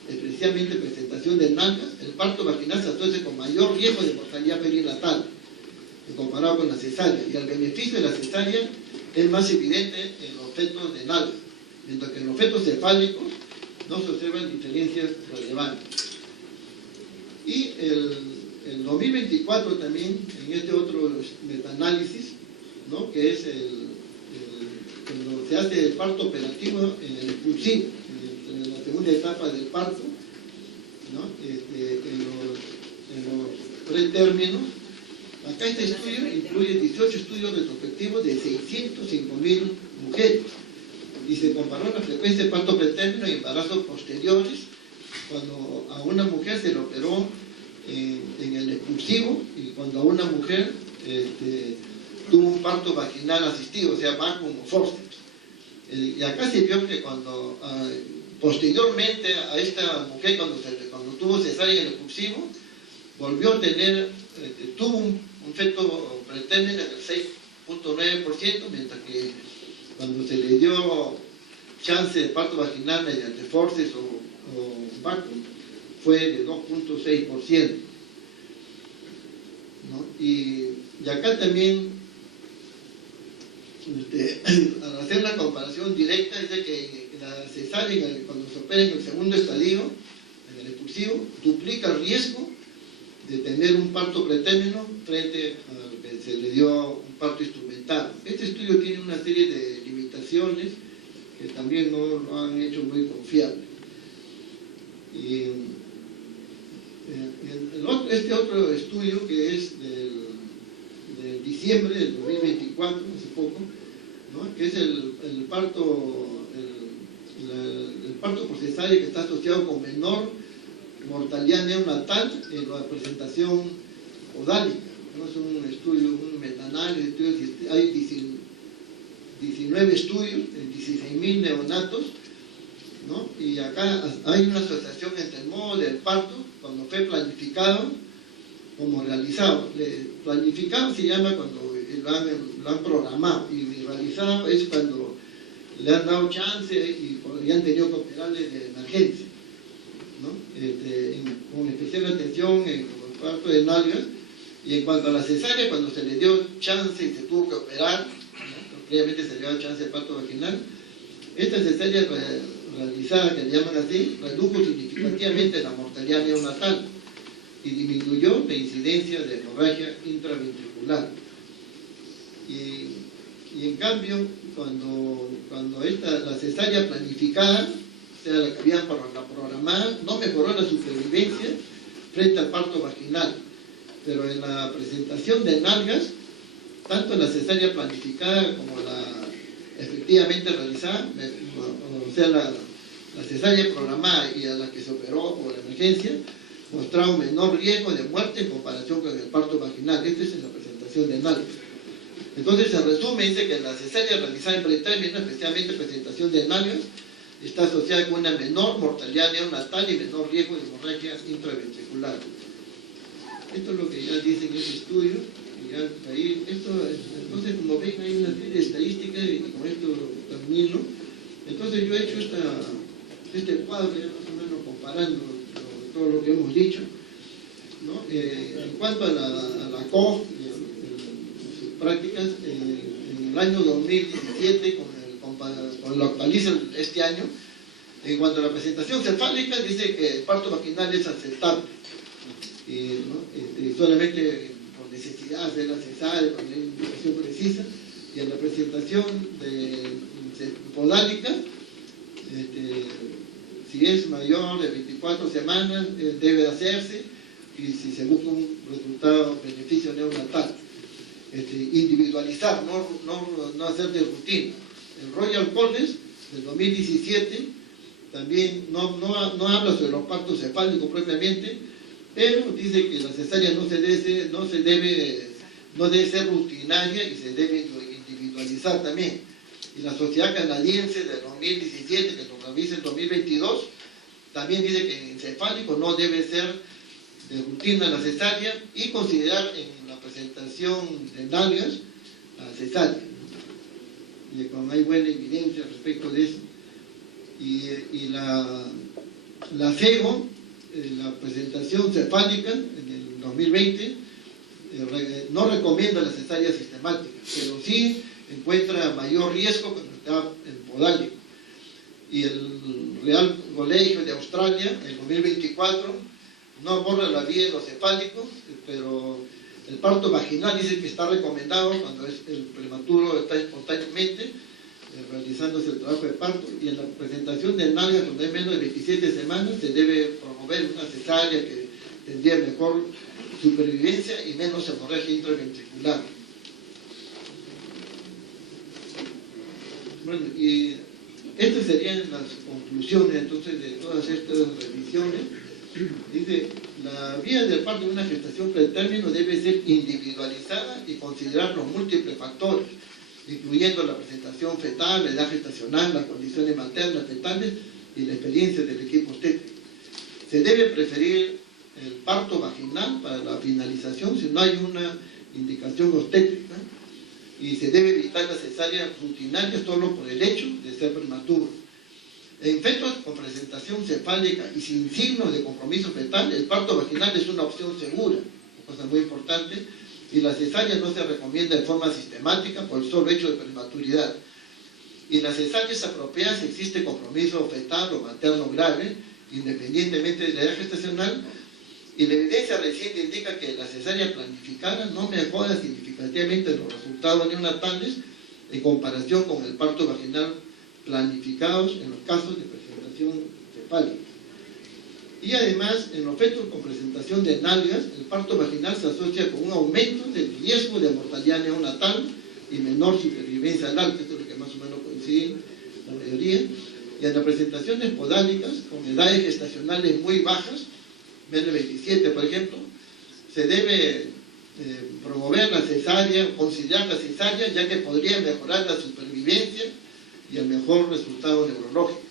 especialmente presentación de nalgas, el parto vaginal se asocia con mayor riesgo de mortalidad perinatal comparado con la cesárea, y el beneficio de la cesárea es más evidente en los fetos de nalgas, mientras que en los fetos cefálicos no se observan diferencias relevantes. Y el 2024 también, en este otro metaanálisis, ¿no? Que es cuando se hace el parto operativo en el expulsivo, en la segunda etapa del parto, ¿no? En los pretérminos. Acá este estudio incluye 18 estudios retrospectivos de 605.000 mujeres y se comparó la frecuencia de parto pretérmino y embarazos posteriores cuando a una mujer se le operó en el expulsivo y cuando a una mujer tuvo un parto vaginal asistido, o sea, vacuum o forceps. Y acá se vio que cuando posteriormente a esta mujer, cuando tuvo cesárea en el expulsivo, volvió a tener, tuvo un feto pretérmino del 6.9%, mientras que cuando se le dio chance de parto vaginal mediante forceps o vacuum, fue de 2.6%, ¿no? Y acá también, al hacer la comparación directa, dice que la cesárea, cuando se opera en el segundo estadio, el expulsivo, duplica el riesgo de tener un parto pretérmino frente a que se le dio un parto instrumental. Este estudio tiene una serie de limitaciones que también no lo han hecho muy confiable. Y este otro estudio, que es de diciembre del 2024, hace poco, ¿no?, que es el parto por cesárea, que está asociado con menor mortalidad neonatal en la presentación odálica. ¿No? Es un estudio, un metaanálisis, hay 19 estudios en 16.000 neonatos, ¿no? Y acá hay una asociación entre el modo del parto, cuando fue planificado, como realizado. Planificado se llama cuando lo han programado, y realizado es cuando le han dado chance y han tenido que operarle de emergencia, ¿no? Con especial atención en el parto de nalgas. Y en cuanto a la cesárea, cuando se le dio chance y se tuvo que operar, ¿no?, previamente se le dio chance de parto vaginal, esta cesárea realizada, que le llaman así, redujo significativamente la mortalidad neonatal y disminuyó la incidencia de hemorragia intraventricular. Y en cambio, cuando la cesárea planificada, o sea, la que habían programada, no mejoró la supervivencia frente al parto vaginal. Pero en la presentación de nalgas, tanto la cesárea planificada como la efectivamente realizada, o sea, la cesárea programada y a la que se operó por emergencia, mostraba un menor riesgo de muerte en comparación con el parto vaginal. Esto es en la presentación de nalgas. Entonces, en resumen, dice que la cesárea realizada en pretérmino, especialmente presentación de nalgas, está asociada con una menor mortalidad neonatal y menor riesgo de hemorragia intraventricular. Esto es lo que ya dice en ese estudio. Y ya ahí, entonces, como ven, hay una serie de estadísticas, y con esto termino. Entonces, yo he hecho este cuadro, ya más o menos comparando todo lo que hemos dicho, ¿no? En cuanto a la COF y a sus prácticas, en el año 2017, con lo actualiza este año, en cuanto a la presentación cefálica, dice que el parto vaginal es aceptable. ¿No? Solamente por necesidad de la cesárea, con la indicación precisa, y en la presentación podálica, si es mayor de 24 semanas, debe hacerse, y si se busca un resultado, beneficio neonatal. Individualizar, no hacer de rutina. El Royal College del 2017 también no habla sobre los partos cefálicos propiamente, pero dice que la cesárea no debe ser rutinaria y se debe individualizar también. Y la Sociedad Canadiense del 2017, que lo revisa en 2022, también dice que en cefálico no debe ser de rutina la cesárea, y considerar en la presentación de nalgas la cesárea. Y cuando hay buena evidencia respecto de eso. Y la FEGO, la presentación cefálica en el 2020, no recomienda la cesárea sistemática, pero sí encuentra mayor riesgo cuando está en podálico. Y el Real Colegio de Australia, en 2024, no aborda la vía de los cefálicos, pero el parto vaginal dice que está recomendado cuando el prematuro está espontáneamente realizándose el trabajo de parto, y en la presentación de nalgas cuando hay menos de 27 semanas se debe promover una cesárea que tendría mejor supervivencia y menos hemorragia intraventricular. Bueno, y estas serían las conclusiones entonces de todas estas revisiones. Dice, la vía del parto de una gestación pretérmino debe ser individualizada y considerar los múltiples factores, incluyendo la presentación fetal, la edad gestacional, las condiciones maternas, fetales y la experiencia del equipo obstétrico. Se debe preferir el parto vaginal para la finalización si no hay una indicación obstétrica, y se debe evitar la cesárea rutinaria solo por el hecho de ser prematuro. En fetos con presentación cefálica y sin signos de compromiso fetal, el parto vaginal es una opción segura, cosa muy importante, y la cesárea no se recomienda de forma sistemática por el solo hecho de prematuridad. Y la cesárea es apropiada si existe compromiso fetal o materno grave, independientemente de la edad gestacional, y la evidencia reciente indica que la cesárea planificada no mejora significativamente los resultados neonatales en comparación con el parto vaginal planificados en los casos de presentación fepálica. Y además, en los fetos con presentación de nalgas, el parto vaginal se asocia con un aumento del riesgo de mortalidad neonatal y menor supervivencia al alto, esto es lo que más o menos coincide la mayoría. Y en las presentaciones podálicas, con edades gestacionales muy bajas, menos de 27 por ejemplo, se debe promover la cesárea, considerar la cesárea, ya que podría mejorar la supervivencia y el mejor resultado neurológico.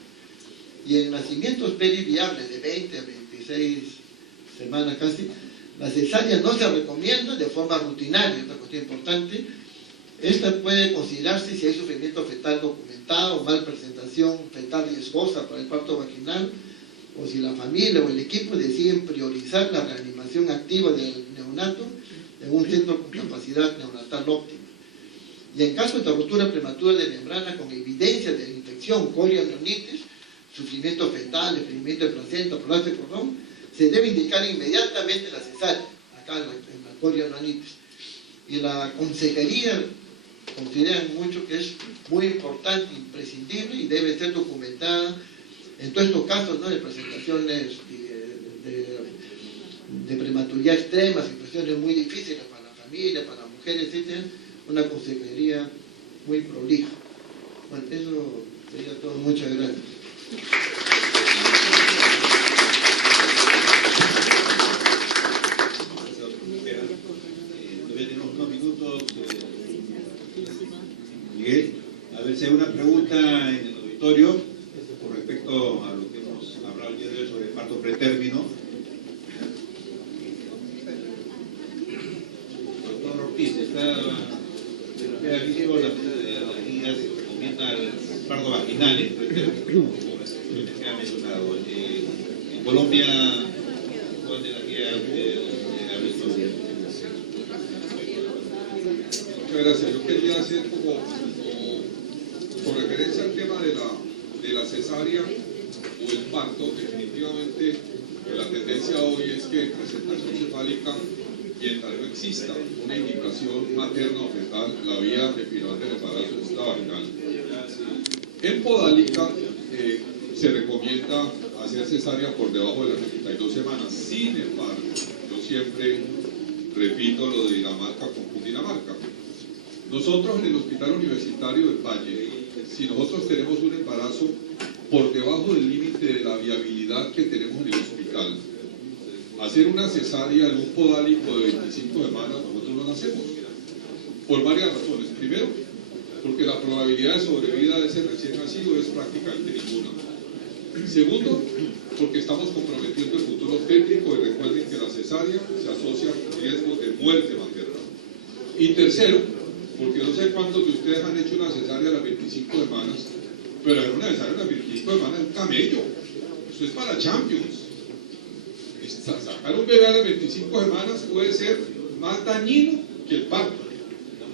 Y en nacimientos periviables de 20 a 26 semanas casi, la cesárea no se recomienda de forma rutinaria, otra cuestión importante. Esta puede considerarse si hay sufrimiento fetal documentado o mal presentación fetal riesgosa para el parto vaginal, o si la familia o el equipo deciden priorizar la reanimación activa del neonato en un centro con capacidad neonatal óptima. Y en caso de ruptura prematura de membrana con evidencia de infección, corioamnionitis, sufrimiento fetal, desprendimiento de placenta, prolapso de cordón, se debe indicar inmediatamente la cesárea, acá en la corioamnionitis. Y la consejería considera mucho que es muy importante, imprescindible y debe ser documentada en todos estos casos, ¿no?, de presentaciones de prematuridad extrema, situaciones muy difíciles para la familia, para la mujer, etc. Una consejería muy prolija. Bueno, eso sería todo. Muchas gracias. Todavía tenemos unos minutos. Miguel, a ver si hay una pregunta en el auditorio con respecto a lo que hemos hablado el día de hoy sobre el parto pretérmino. Doctor Ortiz, aquí digo las guías recomienda el parto vaginal en pretérmino, que ha mencionado. En Colombia, ¿cuál de la guía ha visto? Muchas gracias. Yo quería hacer con referencia al tema de la cesárea o el parto. Definitivamente la tendencia hoy es que en presentación cefálica, mientras no exista una indicación materna o fetal, la vía final del embarazo es la vaginal. En podálica se recomienda hacer cesárea por debajo de las 32 semanas. Sin embargo, yo siempre repito lo de Dinamarca con Cundinamarca. Nosotros en el Hospital Universitario del Valle, si nosotros tenemos un embarazo por debajo del límite de la viabilidad que tenemos en el hospital, hacer una cesárea en un podálico de 25 semanas, nosotros no la hacemos. Por varias razones. Primero, porque la probabilidad de sobrevida de ese recién nacido es prácticamente ninguna. Segundo, porque estamos comprometiendo el futuro obstétrico y recuerden que la cesárea se asocia con riesgos de muerte materna. Y tercero, porque no sé cuántos de ustedes han hecho una cesárea a las 25 semanas, pero hacer una cesárea a las 25 semanas es un camello. Eso es para champions. Sacar un bebé a las 25 semanas puede ser más dañino que el parto.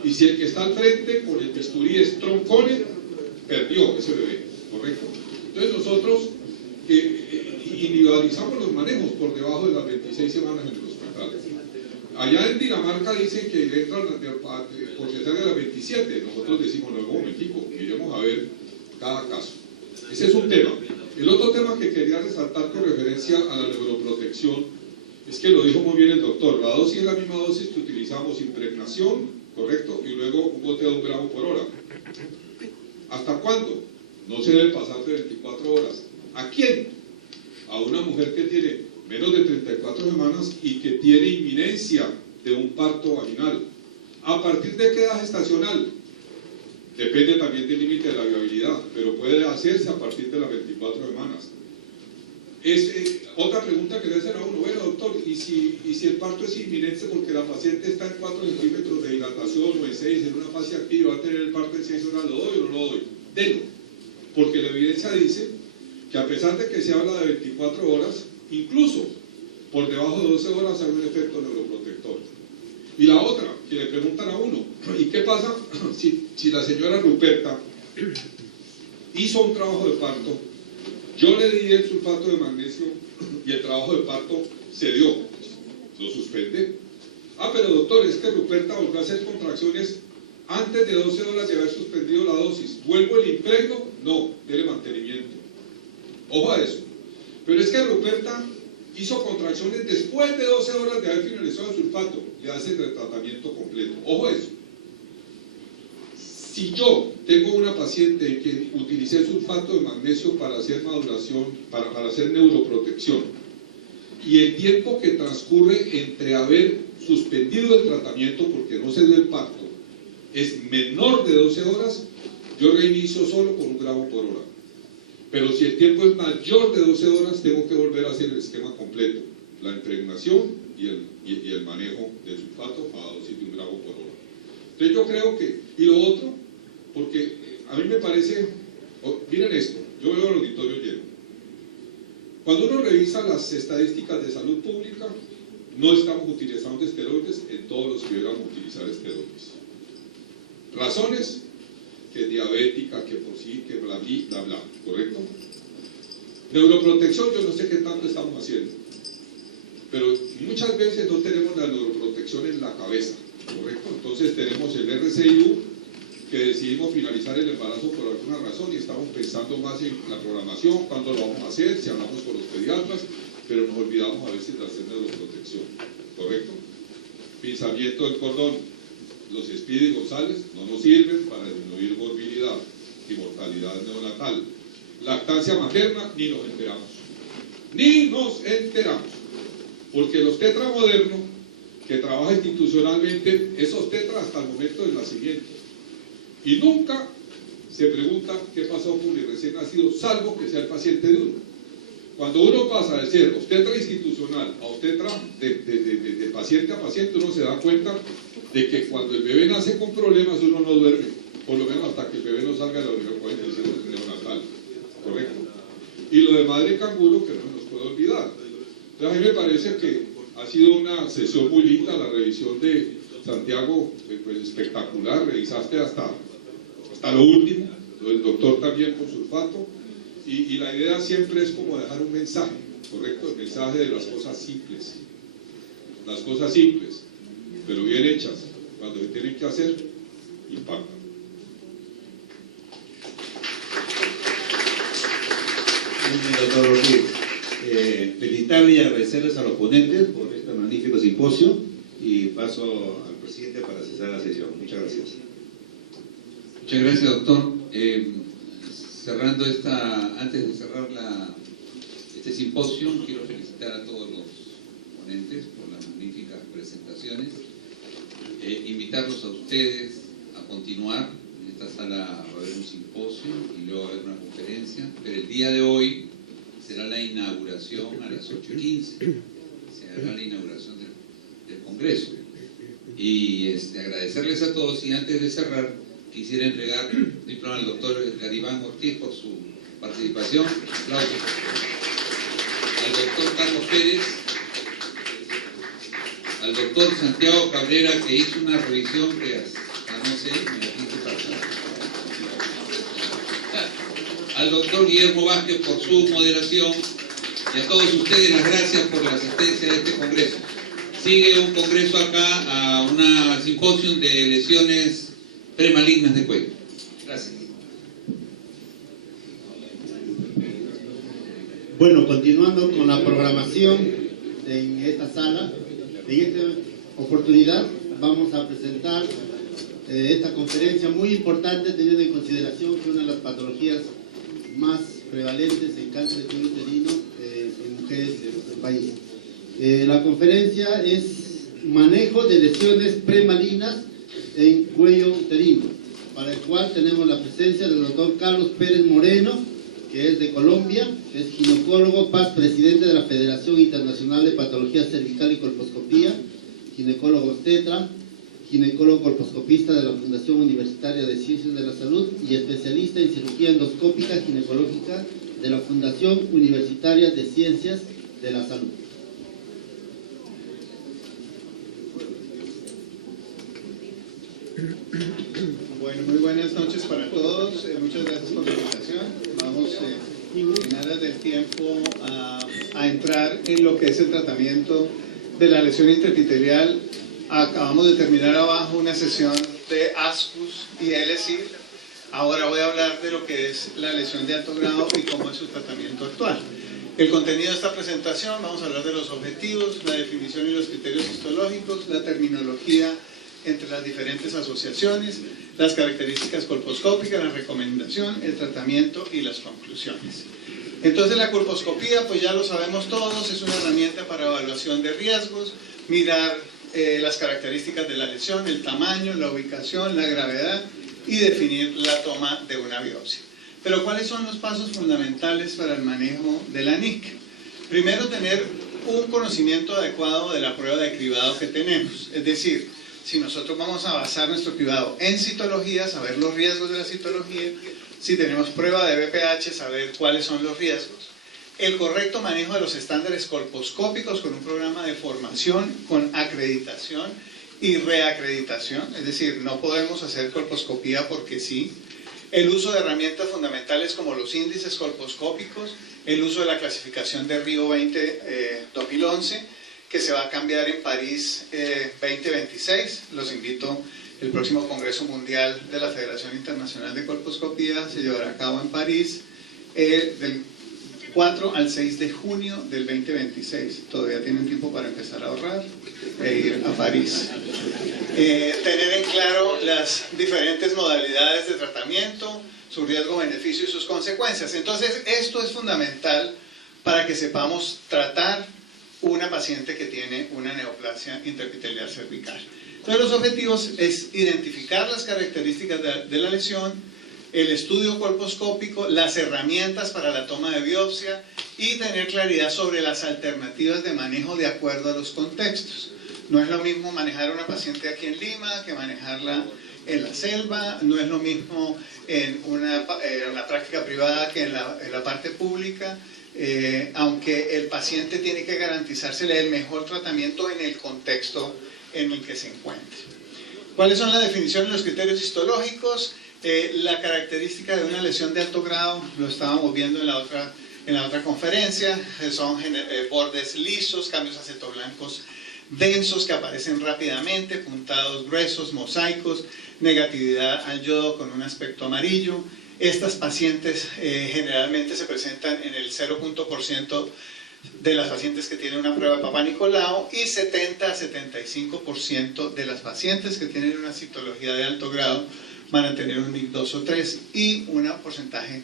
Y si el que está al frente con el bisturí es troncone, perdió ese bebé, ¿correcto? Entonces nosotros individualizamos los manejos por debajo de las 26 semanas en el hospital. Allá en Dinamarca dicen que entran por cesárea a las 27. Nosotros decimos, no, un momentico, miremos a ver cada caso. Ese es un tema. El otro tema que quería resaltar con referencia a la neuroprotección es que lo dijo muy bien el doctor. La dosis es la misma dosis que utilizamos impregnación, ¿correcto? Y luego un goteo de 1 gramo por hora. ¿Hasta cuándo? No se debe pasar de 24 horas. ¿A quién? A una mujer que tiene menos de 34 semanas y que tiene inminencia de un parto vaginal. ¿A partir de qué edad gestacional? Depende también del límite de la viabilidad, pero puede hacerse a partir de las 24 semanas. Otra pregunta que le hacen a uno, bueno doctor, ¿y si el parto es inminente porque la paciente está en 4 centímetros de dilatación o en 6, en una fase activa, va a tener el parto en 6 horas, ¿lo doy o no lo doy? Denlo, porque la evidencia dice que a pesar de que se habla de 24 horas, incluso por debajo de 12 horas hay un efecto neuroprotector. Y la otra, que le preguntan a uno, ¿y qué pasa si la señora Ruperta hizo un trabajo de parto Yo le di el sulfato de magnesio y el trabajo de parto se dio, lo suspendí. Ah, pero doctor, es que Ruperta volvió a hacer contracciones antes de 12 horas de haber suspendido la dosis. ¿Vuelvo el impregno? No, dele mantenimiento. Ojo a eso. Pero es que Ruperta hizo contracciones después de 12 horas de haber finalizado el sulfato. Le hace el tratamiento completo. Ojo a eso. Si yo tengo una paciente que utilicé sulfato de magnesio para hacer maduración, para hacer neuroprotección, y el tiempo que transcurre entre haber suspendido el tratamiento porque no se dio el parto es menor de 12 horas, yo reinicio solo con 1 gramo por hora. Pero si el tiempo es mayor de 12 horas, tengo que volver a hacer el esquema completo, la impregnación y el manejo del sulfato a dosis de 1 gramo por hora. Entonces yo creo que, y lo otro, porque a mí me parece, miren esto, yo veo el auditorio lleno. Cuando uno revisa las estadísticas de salud pública, no estamos utilizando esteroides en todos los que deberíamos utilizar esteroides. Razones, que diabética, que por sí, que bla, bla, bla, ¿correcto? Neuroprotección, yo no sé qué tanto estamos haciendo, pero muchas veces no tenemos la neuroprotección en la cabeza, ¿correcto? Entonces tenemos el RCIU, que decidimos finalizar el embarazo por alguna razón y estamos pensando más en la programación, cuándo lo vamos a hacer, si hablamos con los pediatras, pero nos olvidamos a veces de hacer neuroprotección, ¿correcto? Pinzamiento del cordón. Los Speedy González no nos sirven para disminuir morbilidad y mortalidad neonatal. Lactancia materna, ni nos enteramos. Ni nos enteramos. Porque los tetras modernos, que trabaja institucionalmente, esos tetras hasta el momento del nacimiento. Y nunca se pregunta qué pasó con mi recién nacido, salvo que sea el paciente de uno. Cuando uno pasa de ser obstetra institucional a obstetra de paciente a paciente, uno se da cuenta de que cuando el bebé nace con problemas uno no duerme, por lo menos hasta que el bebé no salga de la universidad neonatal, ¿correcto? Y lo de madre canguro que no se nos puede olvidar. Entonces a mí me parece que ha sido una sesión muy linda, la revisión de Santiago, pues espectacular, revisaste hasta lo último, lo del doctor también con sulfato, y la idea siempre es como dejar un mensaje, ¿correcto? El mensaje de las cosas simples, pero bien hechas, cuando se tienen que hacer, impactan. Doctor Ortiz, felicitarle y agradecerles a los ponentes por este magnífico simposio y paso al presidente para cesar la sesión. Muchas gracias. Muchas gracias, doctor. Antes de cerrar este simposio, quiero felicitar a todos los ponentes por las magníficas presentaciones, invitarlos a ustedes a continuar. En esta sala va a haber un simposio y luego va a haber una conferencia, pero el día de hoy será la inauguración a las 8:15, se hará la inauguración del Congreso. Y agradecerles a todos, y antes de cerrar, quisiera entregar el diploma al doctor Garibán Ortiz por su participación. Aplausos. Al doctor Carlos Pérez, al doctor Santiago Cabrera, que hizo una revisión que hasta no sé, me la quise pasar. Al doctor Guillermo Vázquez por su moderación, y a todos ustedes las gracias por la asistencia a este congreso. Sigue un congreso acá, a una simposium de lesiones premalignas de cuello. Gracias. Bueno, continuando con la programación en esta sala, en esta oportunidad vamos a presentar esta conferencia muy importante, teniendo en consideración que una de las patologías más prevalentes en cáncer de cuello uterino en mujeres de nuestro país. La conferencia es manejo de lesiones premalignas en cuello uterino, para el cual tenemos la presencia del doctor Carlos Pérez Moreno, que es de Colombia, que es ginecólogo, presidente de la Federación Internacional de Patología Cervical y Colposcopía, ginecólogo obstetra, ginecólogo colposcopista de la Fundación Universitaria de Ciencias de la Salud y especialista en cirugía endoscópica ginecológica de la Fundación Universitaria de Ciencias de la Salud. Bueno, muy buenas noches para todos. Muchas gracias por la invitación. Vamos en aras del tiempo a entrar en lo que es el tratamiento de la lesión intraepitelial. Acabamos de terminar abajo una sesión de ASCUS y LSI. Ahora voy a hablar de lo que es la lesión de alto grado y cómo es su tratamiento actual. El contenido de esta presentación: vamos a hablar de los objetivos, la definición y los criterios histológicos, la terminología entre las diferentes asociaciones, las características colposcópicas, la recomendación, el tratamiento y las conclusiones. Entonces, la colposcopía, pues ya lo sabemos todos, es una herramienta para evaluación de riesgos, mirar las características de la lesión, el tamaño, la ubicación, la gravedad y definir la toma de una biopsia. Pero ¿cuáles son los pasos fundamentales para el manejo de la NIC? Primero, tener un conocimiento adecuado de la prueba de cribado que tenemos. Es decir, si nosotros vamos a basar nuestro cribado en citología, saber los riesgos de la citología. Si tenemos prueba de BPH, saber cuáles son los riesgos. El correcto manejo de los estándares colposcópicos con un programa de formación, con acreditación y reacreditación. Es decir, no podemos hacer colposcopía porque sí. El uso de herramientas fundamentales como los índices colposcópicos, el uso de la clasificación de Río 2011, que se va a cambiar en París 2026. Los invito, el próximo Congreso Mundial de la Federación Internacional de Colposcopía se llevará a cabo en París del 4 al 6 de junio del 2026. Todavía tienen tiempo para empezar a ahorrar e ir a París. Tener en claro las diferentes modalidades de tratamiento, su riesgo, beneficio y sus consecuencias. Entonces, esto es fundamental para que sepamos tratar una paciente que tiene una neoplasia intraepitelial cervical. Entonces, los objetivos es identificar las características de la lesión, el estudio colposcópico, las herramientas para la toma de biopsia y tener claridad sobre las alternativas de manejo de acuerdo a los contextos. No es lo mismo manejar a una paciente aquí en Lima que manejarla en la selva, no es lo mismo en la práctica privada que en la parte pública, aunque el paciente tiene que garantizársele el mejor tratamiento en el contexto en el que se encuentre. ¿Cuáles son la definición y los criterios histológicos? La característica de una lesión de alto grado, lo estábamos viendo en la otra conferencia, son bordes lisos, cambios acetoblancos densos que aparecen rápidamente, puntados gruesos, mosaicos, negatividad al yodo con un aspecto amarillo. Estas pacientes generalmente se presentan en el 0% de las pacientes que tienen una prueba de Papá Nicolau y 70 a 75% de las pacientes que tienen una citología de alto grado van a tener un MIC 2 o 3 y un porcentaje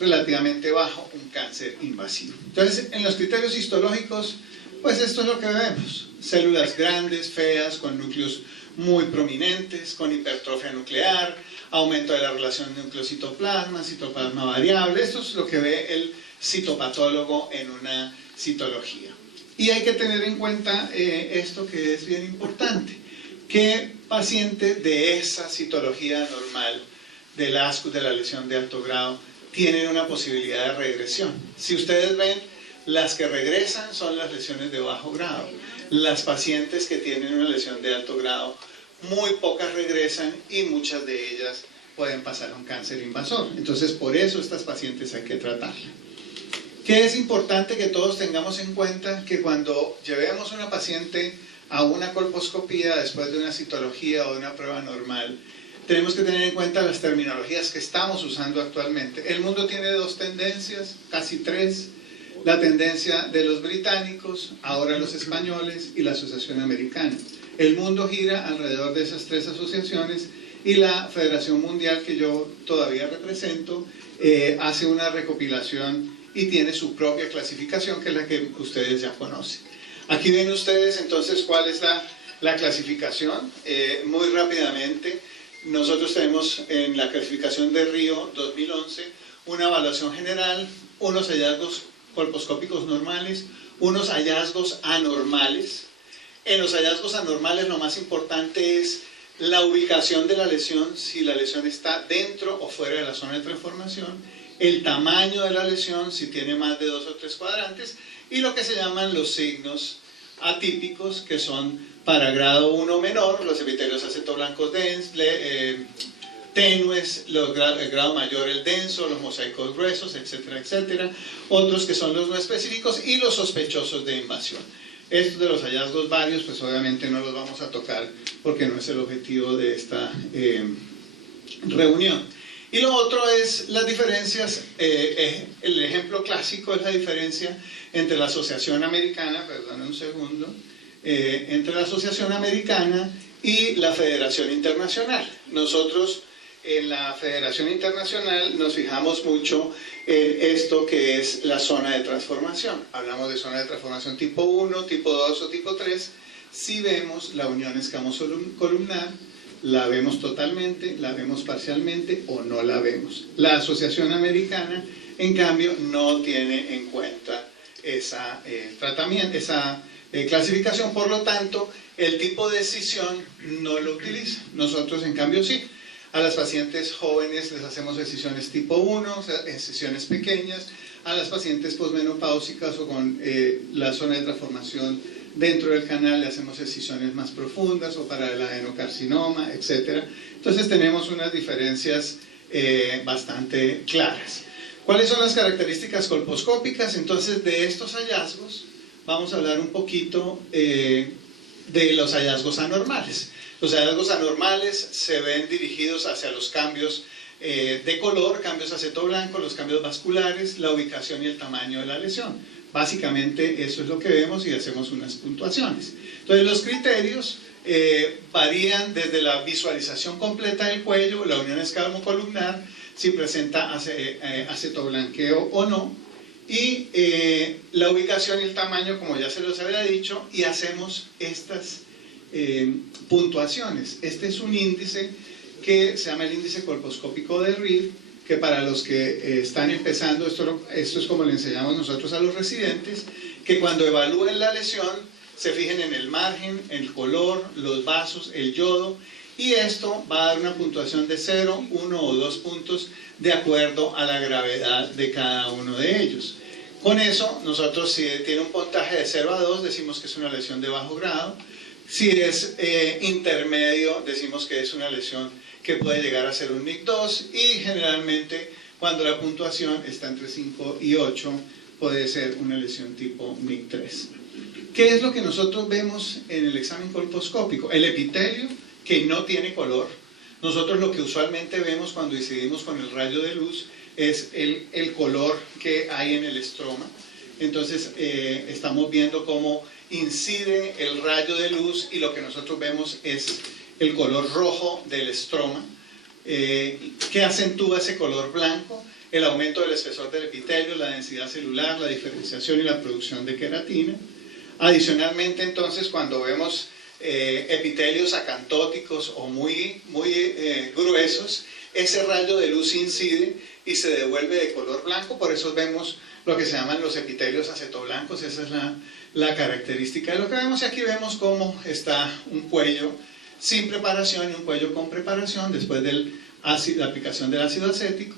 relativamente bajo, un cáncer invasivo. Entonces, en los criterios histológicos, pues esto es lo que vemos: células grandes, feas, con núcleos muy prominentes, con hipertrofia nuclear, aumento de la relación núcleo-citoplasma, citoplasma variable. Esto es lo que ve el citopatólogo en una citología. Y hay que tener en cuenta esto que es bien importante: que paciente de esa citología normal, del ASCUS, de la lesión de alto grado, tienen una posibilidad de regresión. Si ustedes ven, las que regresan son las lesiones de bajo grado. Las pacientes que tienen una lesión de alto grado, muy pocas regresan y muchas de ellas pueden pasar a un cáncer invasor. Entonces, por eso estas pacientes hay que tratarlas. ¿Qué es importante que todos tengamos en cuenta? Que cuando llevemos una paciente a una colposcopía después de una citología o de una prueba normal, tenemos que tener en cuenta las terminologías que estamos usando actualmente. El mundo tiene dos tendencias, casi tres: la tendencia de los británicos, ahora los españoles y la Asociación Americana. El mundo gira alrededor de esas tres asociaciones y la Federación Mundial, que yo todavía represento, hace una recopilación y tiene su propia clasificación, que es la que ustedes ya conocen. Aquí ven ustedes entonces cuál es la clasificación. Muy rápidamente, nosotros tenemos en la clasificación de Río 2011 una evaluación general, unos hallazgos colposcópicos normales, unos hallazgos anormales. En los hallazgos anormales lo más importante es la ubicación de la lesión, si la lesión está dentro o fuera de la zona de transformación, el tamaño de la lesión, si tiene más de 2 o 3 cuadrantes, y lo que se llaman los signos atípicos, que son para grado 1 menor, los epitelios acetoblancos tenues, el grado mayor el denso, los mosaicos gruesos, etcétera, etcétera. Otros que son los no específicos y los sospechosos de invasión. Estos de los hallazgos varios, pues obviamente no los vamos a tocar porque no es el objetivo de esta reunión. Y lo otro es las diferencias, el ejemplo clásico es la diferencia entre la Asociación Americana, perdón un segundo, entre la Asociación Americana y la Federación Internacional. Nosotros en la Federación Internacional nos fijamos mucho en esto que es la zona de transformación. Hablamos de zona de transformación tipo 1, tipo 2 o tipo 3. Si vemos la unión escamocolumnar, la vemos totalmente, la vemos parcialmente o no la vemos. La Asociación Americana, en cambio, no tiene en cuenta esa clasificación, por lo tanto, el tipo de escisión no lo utiliza. Nosotros, en cambio, sí. A las pacientes jóvenes les hacemos excisiones tipo 1, o sea, excisiones pequeñas. A las pacientes posmenopáusicas o con la zona de transformación dentro del canal le hacemos excisiones más profundas o para el adenocarcinoma, etc. Entonces tenemos unas diferencias bastante claras. ¿Cuáles son las características colposcópicas? Entonces, de estos hallazgos vamos a hablar un poquito de los hallazgos anormales. Los hallazgos anormales se ven dirigidos hacia los cambios de color, cambios aceto-blanco, los cambios vasculares, la ubicación y el tamaño de la lesión. Básicamente eso es lo que vemos y hacemos unas puntuaciones. Entonces los criterios varían desde la visualización completa del cuello, la unión escamocolumnar, si presenta acetoblanqueo o no, y la ubicación y el tamaño, como ya se los había dicho, y hacemos estas puntuaciones. Este es un índice que se llama el índice colposcópico de Reed, que para los que están empezando, esto es como le enseñamos nosotros a los residentes, que cuando evalúen la lesión se fijen en el margen, el color, los vasos, el yodo, y esto va a dar una puntuación de 0, 1 o 2 puntos de acuerdo a la gravedad de cada uno de ellos. Con eso, nosotros si tiene un puntaje de 0 a 2, decimos que es una lesión de bajo grado. Si es intermedio, decimos que es una lesión que puede llegar a ser un MIC2, y generalmente cuando la puntuación está entre 5 y 8 puede ser una lesión tipo MIC3. ¿Qué es lo que nosotros vemos en el examen colposcópico? El epitelio, que no tiene color. Nosotros lo que usualmente vemos cuando incidimos con el rayo de luz es el color que hay en el estroma. Entonces estamos viendo cómo incide el rayo de luz y lo que nosotros vemos es el color rojo del estroma, que acentúa ese color blanco, el aumento del espesor del epitelio, la densidad celular, la diferenciación y la producción de queratina. Adicionalmente, entonces, cuando vemos epitelios acantóticos o muy gruesos, ese rayo de luz incide y se devuelve de color blanco, por eso vemos lo que se llaman los epitelios acetoblancos. Esa es la característica de lo que vemos, y aquí vemos cómo está un cuello sin preparación y un cuello con preparación después de la aplicación del ácido acético.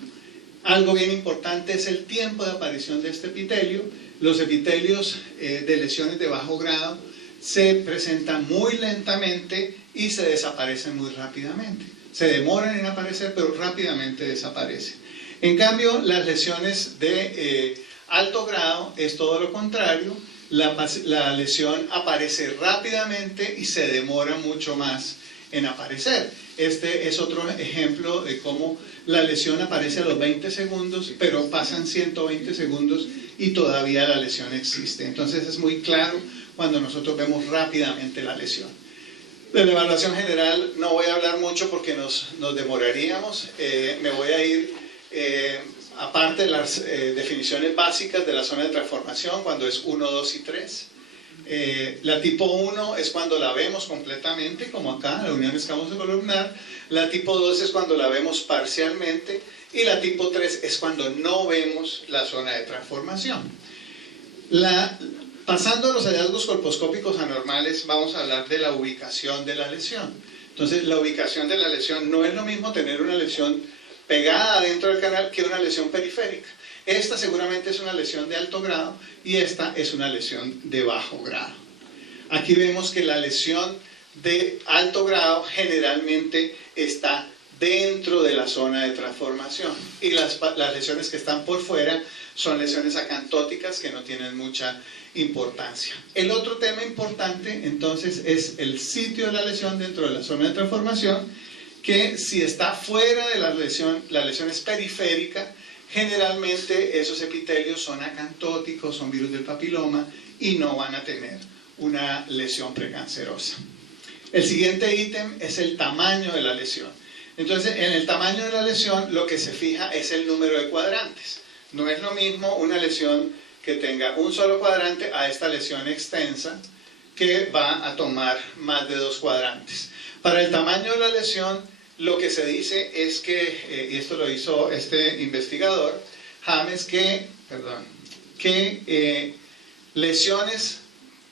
Algo bien importante es el tiempo de aparición de este epitelio. Los epitelios de lesiones de bajo grado se presentan muy lentamente y se desaparecen muy rápidamente. Se demoran en aparecer, pero rápidamente desaparecen. En cambio, las lesiones de alto grado es todo lo contrario. La lesión aparece rápidamente y se demora mucho más en aparecer. Este es otro ejemplo de cómo la lesión aparece a los 20 segundos, pero pasan 120 segundos y todavía la lesión existe. Entonces es muy claro cuando nosotros vemos rápidamente la lesión. De la evaluación general no voy a hablar mucho porque nos demoraríamos. Me voy a ir, aparte de las definiciones básicas de la zona de transformación, cuando es 1, 2 y 3. La tipo 1 es cuando la vemos completamente, como acá, la unión escamocolumnar. La tipo 2 es cuando la vemos parcialmente. Y la tipo 3 es cuando no vemos la zona de transformación. Pasando a los hallazgos colposcópicos anormales, vamos a hablar de la ubicación de la lesión. Entonces, la ubicación de la lesión no es lo mismo tener una lesión pegada dentro del canal que una lesión periférica. Esta seguramente es una lesión de alto grado y esta es una lesión de bajo grado. Aquí vemos que la lesión de alto grado generalmente está dentro de la zona de transformación. Y las lesiones que están por fuera son lesiones acantóticas que no tienen mucha importancia. El otro tema importante entonces es el sitio de la lesión dentro de la zona de transformación, que si está fuera de la lesión es periférica. Generalmente esos epitelios son acantóticos, son virus del papiloma y no van a tener una lesión precancerosa. El siguiente ítem es el tamaño de la lesión. Entonces, en el tamaño de la lesión lo que se fija es el número de cuadrantes. No es lo mismo una lesión que tenga un solo cuadrante a esta lesión extensa que va a tomar más de 2 cuadrantes. Para el tamaño de la lesión, lo que se dice es que, y esto lo hizo este investigador, James, que lesiones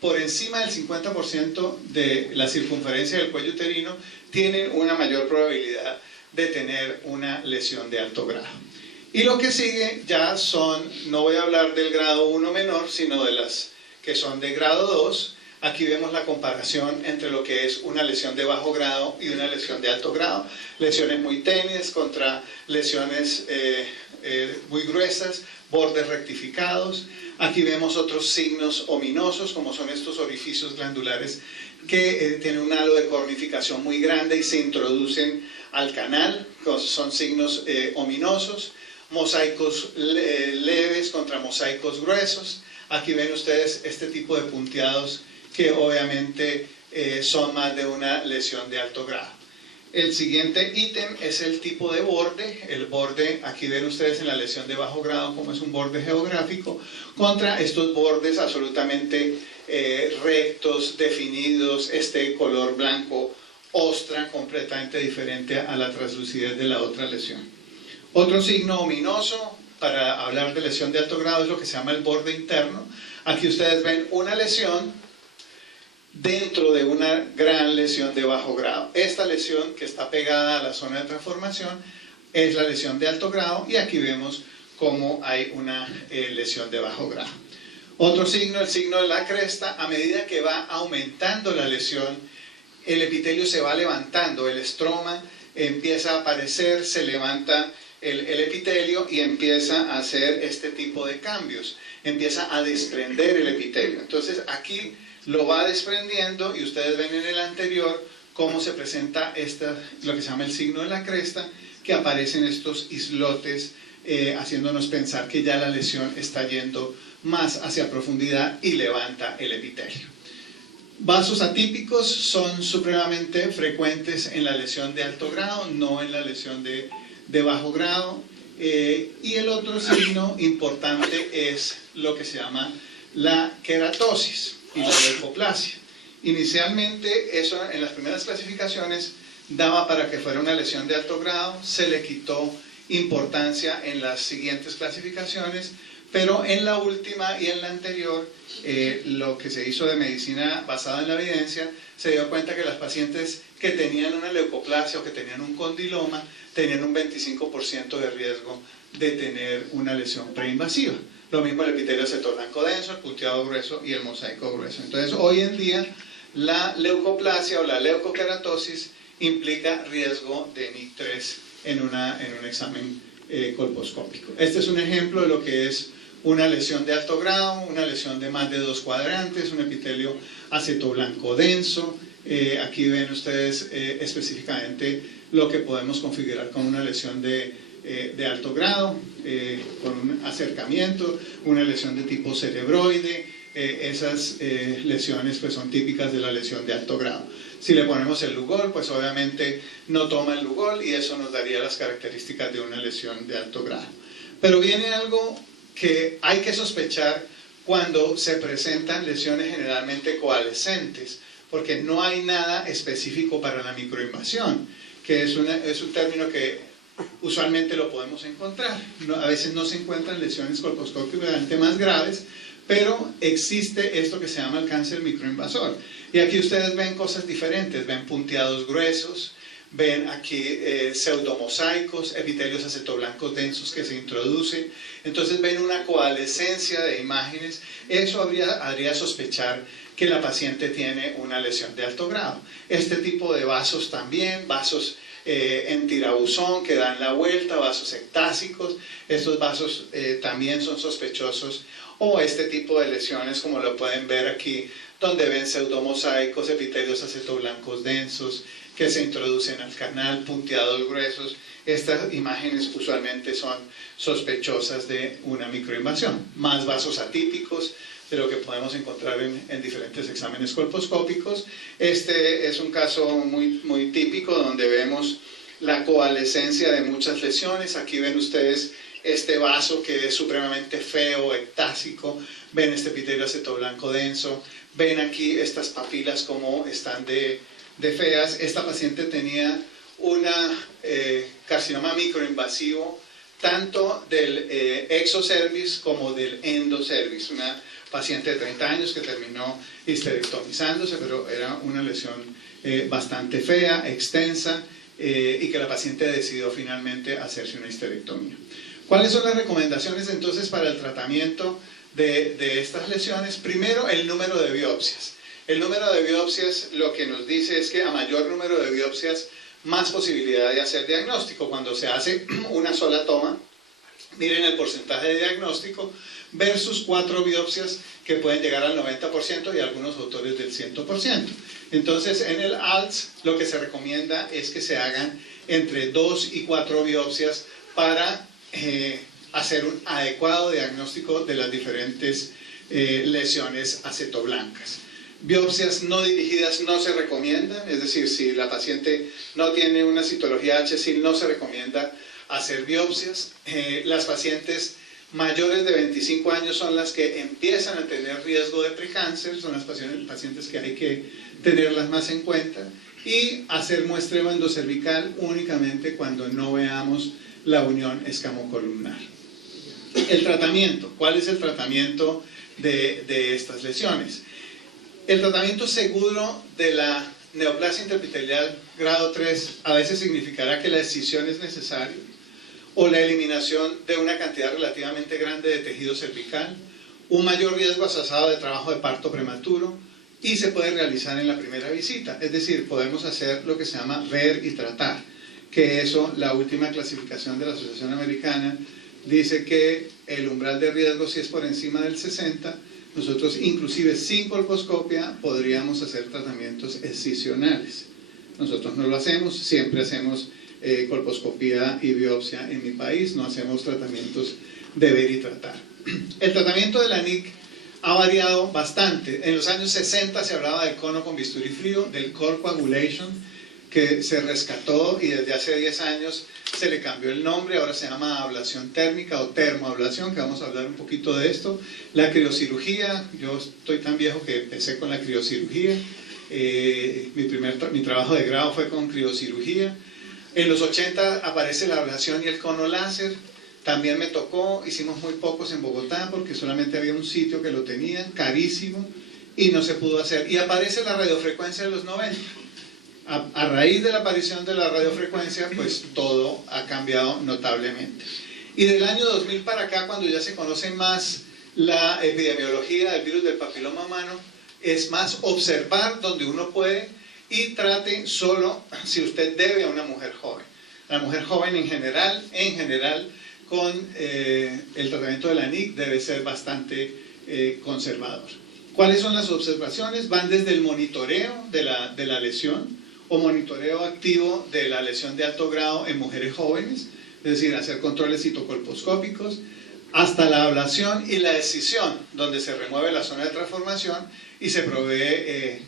por encima del 50% de la circunferencia del cuello uterino tienen una mayor probabilidad de tener una lesión de alto grado. Y lo que sigue ya son, no voy a hablar del grado 1 menor, sino de las que son de grado 2. Aquí vemos la comparación entre lo que es una lesión de bajo grado y una lesión de alto grado. Lesiones muy tenues contra lesiones muy gruesas, bordes rectificados. Aquí vemos otros signos ominosos, como son estos orificios glandulares que tienen un halo de cornificación muy grande y se introducen al canal, son signos ominosos. Mosaicos leves contra mosaicos gruesos. Aquí ven ustedes este tipo de punteados que obviamente son más de una lesión de alto grado. El siguiente ítem es el tipo de borde. El borde, aquí ven ustedes en la lesión de bajo grado como es un borde geográfico, contra estos bordes absolutamente rectos, definidos, este color blanco ostra, completamente diferente a la translucidez de la otra lesión. Otro signo ominoso para hablar de lesión de alto grado es lo que se llama el borde interno. Aquí ustedes ven una lesión dentro de una gran lesión de bajo grado. Esta lesión que está pegada a la zona de transformación es la lesión de alto grado y aquí vemos cómo hay una lesión de bajo grado. Otro signo, el signo de la cresta. A medida que va aumentando la lesión, el epitelio se va levantando, el estroma empieza a aparecer, se levanta el epitelio y empieza a hacer este tipo de cambios, empieza a desprender el epitelio. Entonces aquí lo va desprendiendo y ustedes ven en el anterior cómo se presenta lo que se llama el signo de la cresta, que aparecen estos islotes haciéndonos pensar que ya la lesión está yendo más hacia profundidad y levanta el epitelio. Vasos atípicos son supremamente frecuentes en la lesión de alto grado, no en la lesión de bajo grado. Y el otro signo importante es lo que se llama la queratosis y la leucoplasia. Inicialmente, eso en las primeras clasificaciones daba para que fuera una lesión de alto grado, se le quitó importancia en las siguientes clasificaciones, pero en la última y en la anterior, lo que se hizo de medicina basada en la evidencia, se dio cuenta que las pacientes que tenían una leucoplasia o que tenían un condiloma tenían un 25% de riesgo de tener una lesión preinvasiva. Lo mismo el epitelio acetoblanco denso, el punteado grueso y el mosaico grueso. Entonces, hoy en día, la leucoplasia o la leucoqueratosis implica riesgo de NIC3 en un examen colposcópico. Este es un ejemplo de lo que es una lesión de alto grado, una lesión de más de 2 cuadrantes, un epitelio acetoblanco denso. Aquí ven ustedes específicamente lo que podemos configurar con una lesión de alto grado, con un acercamiento, una lesión de tipo cerebroide. Esas lesiones pues son típicas de la lesión de alto grado. Si le ponemos el Lugol, pues obviamente no toma el Lugol y eso nos daría las características de una lesión de alto grado. Pero viene algo que hay que sospechar cuando se presentan lesiones generalmente coalescentes, porque no hay nada específico para la microinvasión, que es un término que usualmente lo podemos encontrar. A veces no se encuentran lesiones colposcópicamente más graves, pero existe esto que se llama el cáncer microinvasor. Y aquí ustedes ven cosas diferentes, ven punteados gruesos, ven aquí pseudomosaicos, epitelios acetoblancos densos que se introducen. Entonces ven una coalescencia de imágenes. Eso haría sospechar que la paciente tiene una lesión de alto grado. Este tipo de vasos también, vasos en tirabuzón que dan la vuelta, vasos ectásicos, estos vasos también son sospechosos, o este tipo de lesiones como lo pueden ver aquí, donde ven pseudomosaicos, epitelios acetoblancos densos que se introducen al canal, punteados gruesos. Estas imágenes usualmente son sospechosas de una microinvasión. Más vasos atípicos de lo que podemos encontrar en diferentes exámenes colposcópicos. Este es un caso muy típico donde vemos la coalescencia de muchas lesiones. Aquí ven ustedes este vaso que es supremamente feo, ectásico. Ven este epitelio acetoblanco denso. Ven aquí estas papilas como están de feas. Esta paciente tenía una carcinoma microinvasivo tanto del exocervix como del endocervix, una paciente de 30 años que terminó histerectomizándose, pero era una lesión bastante fea, extensa, y que la paciente decidió finalmente hacerse una histerectomía. ¿Cuáles son las recomendaciones entonces para el tratamiento de estas lesiones? Primero, el número de biopsias. El número de biopsias lo que nos dice es que a mayor número de biopsias, más posibilidad de hacer diagnóstico. Cuando se hace una sola toma, miren el porcentaje de diagnóstico versus 4 biopsias que pueden llegar al 90% y algunos autores del 100%. Entonces, en el ALS lo que se recomienda es que se hagan entre 2 y 4 biopsias para hacer un adecuado diagnóstico de las diferentes lesiones acetoblancas. Biopsias no dirigidas no se recomiendan, es decir, si la paciente no tiene una citología HSIL no se recomienda hacer biopsias. Las pacientes mayores de 25 años son las que empiezan a tener riesgo de precáncer, son las pacientes que hay que tenerlas más en cuenta, y hacer muestreo endocervical únicamente cuando no veamos la unión escamocolumnar. El tratamiento, ¿cuál es el tratamiento de estas lesiones? El tratamiento seguro de la neoplasia interepitelial grado 3 a veces significará que la excisión es necesaria o la eliminación de una cantidad relativamente grande de tejido cervical, un mayor riesgo asociado de trabajo de parto prematuro, y se puede realizar en la primera visita. Es decir, podemos hacer lo que se llama ver y tratar, que eso, la última clasificación de la Asociación Americana dice que el umbral de riesgo, si es por encima del 60, nosotros inclusive sin colposcopia podríamos hacer tratamientos excisionales. Nosotros no lo hacemos, siempre hacemos colposcopía y biopsia en mi país, no hacemos tratamientos de ver y tratar. El tratamiento de la NIC ha variado bastante. En los años 60 se hablaba del cono con bisturí frío, del core coagulation, que se rescató y desde hace 10 años se le cambió el nombre, ahora se llama ablación térmica o termoablación, que vamos a hablar un poquito de esto. La criocirugía, yo estoy tan viejo que empecé con la criocirugía, mi trabajo de grado fue con criocirugía. En los 80 aparece la ablación y el cono láser, también me tocó, hicimos muy pocos en Bogotá porque solamente había un sitio que lo tenía, carísimo, y no se pudo hacer. Y aparece la radiofrecuencia de los 90. A raíz de la aparición de la radiofrecuencia, pues todo ha cambiado notablemente. Y del año 2000 para acá, cuando ya se conoce más la epidemiología del virus del papiloma humano, es más observar donde uno puede y trate solo si usted debe a una mujer joven. La mujer joven en general con el tratamiento de la NIC debe ser bastante conservador. ¿Cuáles son las observaciones? Van desde el monitoreo de la lesión o monitoreo activo de la lesión de alto grado en mujeres jóvenes, es decir, hacer controles citocolposcópicos, hasta la ablación y la excisión, donde se remueve la zona de transformación y se provee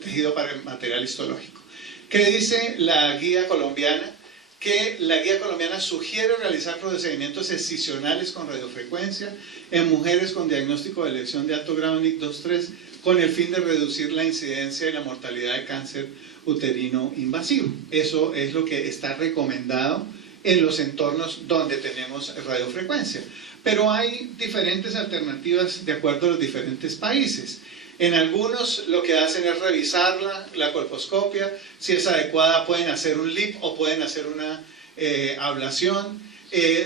tejido para el material histológico. ¿Qué dice la guía colombiana? Que la guía colombiana sugiere realizar procedimientos excisionales con radiofrecuencia en mujeres con diagnóstico de lesión de alto grado NIC 2-3 con el fin de reducir la incidencia y la mortalidad de cáncer uterino invasivo. Eso es lo que está recomendado en los entornos donde tenemos radiofrecuencia. Pero hay diferentes alternativas de acuerdo a los diferentes países. En algunos lo que hacen es revisar la colposcopia, si es adecuada pueden hacer un LIP o pueden hacer una ablación.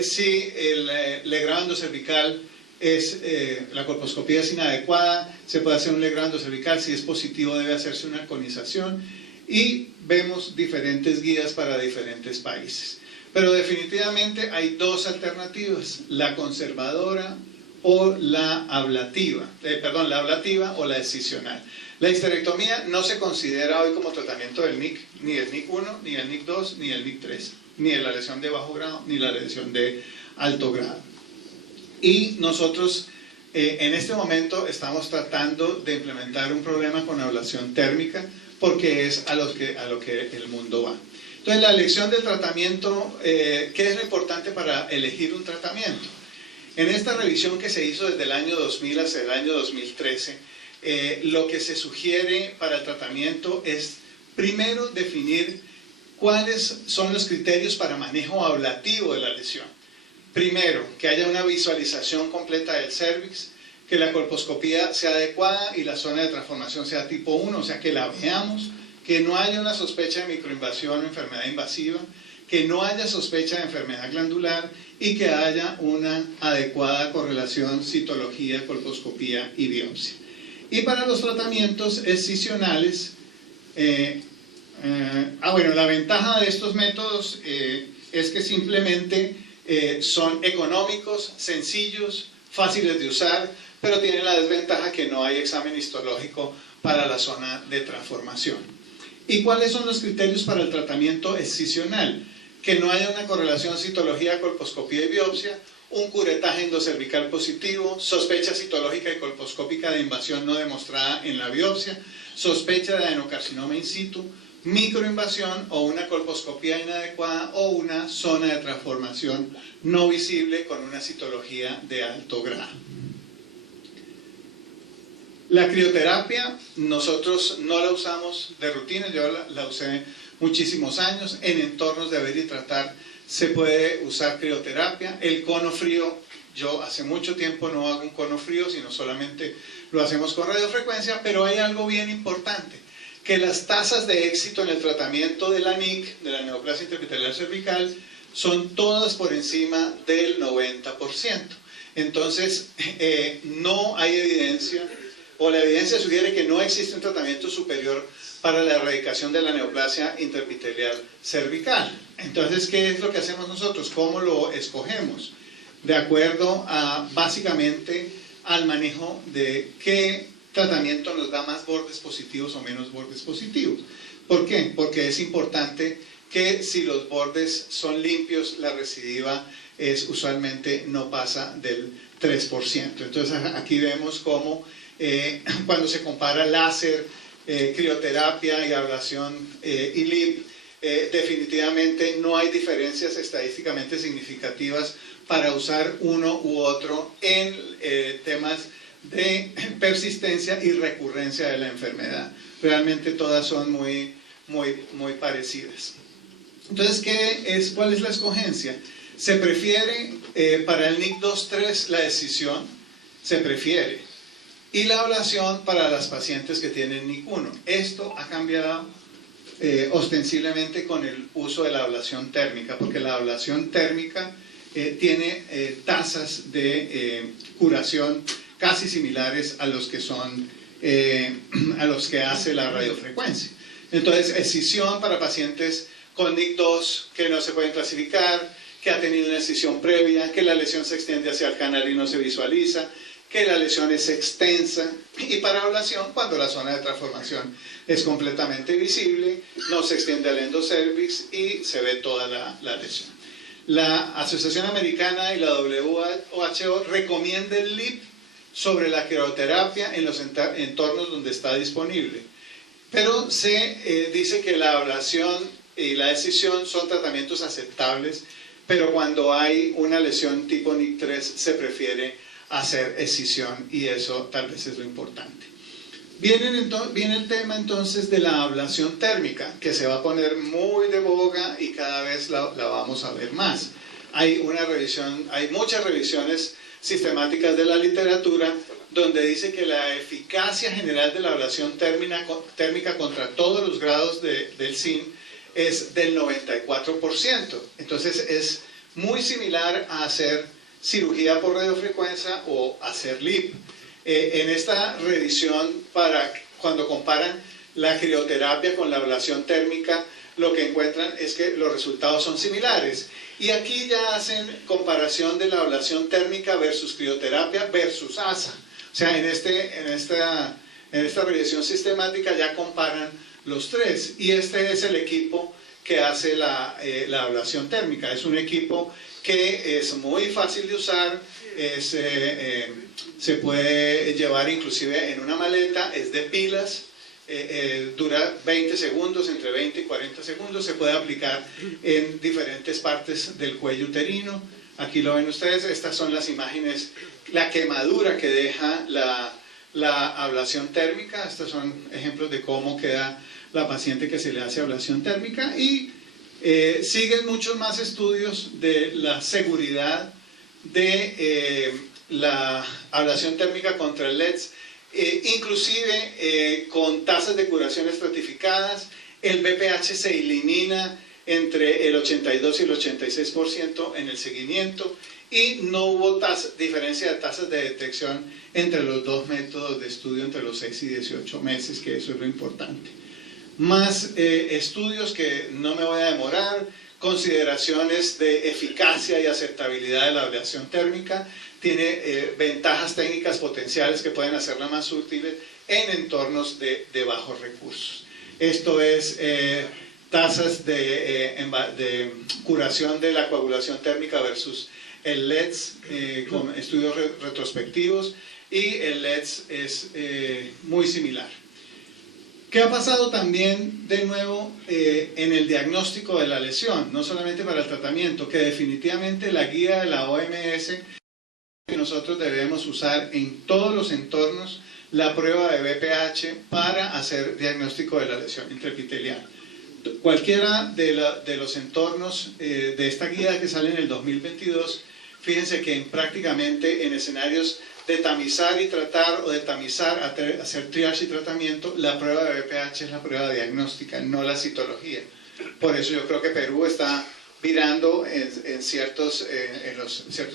Si el legrado endocervical la colposcopía es inadecuada, se puede hacer un legrado cervical, si es positivo debe hacerse una conización, y vemos diferentes guías para diferentes países. Pero definitivamente hay dos alternativas, la conservadora o la ablativa, la ablativa o la excisional. La histerectomía no se considera hoy como tratamiento del NIC, ni el NIC 1, ni el NIC 2, ni el NIC 3, ni la lesión de bajo grado, ni la lesión de alto grado. Y nosotros en este momento estamos tratando de implementar un programa con ablación térmica, porque es a lo que el mundo va. Entonces, la elección del tratamiento, ¿qué es lo importante para elegir un tratamiento? En esta revisión que se hizo desde el año 2000 hasta el año 2013, lo que se sugiere para el tratamiento es, primero, definir cuáles son los criterios para manejo ablativo de la lesión. Primero, que haya una visualización completa del cervix, que la colposcopía sea adecuada y la zona de transformación sea tipo 1, o sea, que la veamos, que no haya una sospecha de microinvasión o enfermedad invasiva, que no haya sospecha de enfermedad glandular y que haya una adecuada correlación citología, colposcopía y biopsia. Y para los tratamientos excisionales, la ventaja de estos métodos es que simplemente son económicos, sencillos, fáciles de usar, pero tienen la desventaja que no hay examen histológico para la zona de transformación. ¿Y cuáles son los criterios para el tratamiento excisional? Que no haya una correlación citología, colposcopía y biopsia, un curetaje endocervical positivo, sospecha citológica y colposcópica de invasión no demostrada en la biopsia, sospecha de adenocarcinoma in situ, microinvasión o una colposcopía inadecuada o una zona de transformación no visible con una citología de alto grado. La crioterapia nosotros no la usamos de rutina, yo la usé muchísimos años. En entornos de ver y tratar se puede usar crioterapia. El cono frío, yo hace mucho tiempo no hago un cono frío, sino solamente lo hacemos con radiofrecuencia, pero hay algo bien importante, que las tasas de éxito en el tratamiento de la NIC, de la neoplasia intraepitelial cervical, son todas por encima del 90%. Entonces, no hay evidencia, o la evidencia sugiere que no existe un tratamiento superior para la erradicación de la neoplasia intraepitelial cervical. Entonces, ¿qué es lo que hacemos nosotros? ¿Cómo lo escogemos? De acuerdo a, básicamente, al manejo de qué tratamiento nos da más bordes positivos o menos bordes positivos. ¿Por qué? Porque es importante que si los bordes son limpios, la recidiva usualmente no pasa del 3%. Entonces, aquí vemos cómo cuando se compara láser, crioterapia y ablación y LIP, definitivamente no hay diferencias estadísticamente significativas para usar uno u otro en temas de persistencia y recurrencia de la enfermedad. Realmente todas son muy parecidas. Entonces, ¿cuál es la escogencia? Se prefiere para el NIC 2-3 la decisión, se prefiere. Y la ablación para las pacientes que tienen NIC 1. Esto ha cambiado ostensiblemente con el uso de la ablación térmica, porque la ablación térmica tiene tasas de curación casi similares a los que hace la radiofrecuencia. Entonces, escisión para pacientes con NIC 2 que no se pueden clasificar, que ha tenido una escisión previa, que la lesión se extiende hacia el canal y no se visualiza, que la lesión es extensa, y para ablación cuando la zona de transformación es completamente visible, no se extiende al endocervix y se ve toda la lesión. La Asociación Americana y la WHO recomienda el LIP sobre la crioterapia en los entornos donde está disponible, pero se dice que la ablación y la escisión son tratamientos aceptables, pero cuando hay una lesión tipo NIC 3 se prefiere hacer escisión, y eso tal vez es lo importante. Viene el tema entonces de la ablación térmica, que se va a poner muy de boga y cada vez la vamos a ver más. Hay muchas revisiones sistemáticas de la literatura donde dice que la eficacia general de la ablación térmica contra todos los grados del SIN es del 94%. Entonces es muy similar a hacer cirugía por radiofrecuencia o hacer LIP. En esta revisión, cuando comparan la crioterapia con la ablación térmica, lo que encuentran es que los resultados son similares. Y aquí ya hacen comparación de la ablación térmica versus crioterapia versus ASA. O sea, en esta revisión sistemática ya comparan los tres. Y este es el equipo que hace la ablación térmica. Es un equipo que es muy fácil de usar, se puede llevar inclusive en una maleta, es de pilas, dura 20 segundos, entre 20 y 40 segundos, se puede aplicar en diferentes partes del cuello uterino. Aquí lo ven ustedes, estas son las imágenes, la quemadura que deja la ablación térmica. Estos son ejemplos de cómo queda la paciente que se le hace ablación térmica, y siguen muchos más estudios de la seguridad de la ablación térmica contra el LEDS, inclusive con tasas de curación estratificadas. El BPH se elimina entre el 82 y el 86% en el seguimiento, y no hubo diferencia de tasas de detección entre los dos métodos de estudio entre los 6 y 18 meses, que eso es lo importante. Más estudios que no me voy a demorar, consideraciones de eficacia y aceptabilidad de la ablación térmica. Tiene ventajas técnicas potenciales que pueden hacerla más útil en entornos de bajos recursos. Esto es tasas de curación de la coagulación térmica versus el LEDS, con estudios retrospectivos, y el LEDS es muy similar. ¿Qué ha pasado también de nuevo en el diagnóstico de la lesión? No solamente para el tratamiento, que definitivamente la guía de la OMS, que nosotros debemos usar en todos los entornos la prueba de BPH para hacer diagnóstico de la lesión intraepitelial. Cualquiera de los entornos de esta guía que sale en el 2022, fíjense que prácticamente en escenarios de tamizar y tratar, o de tamizar, hacer triage y tratamiento, la prueba de BPH es la prueba diagnóstica, no la citología. Por eso yo creo que Perú está virando en ciertos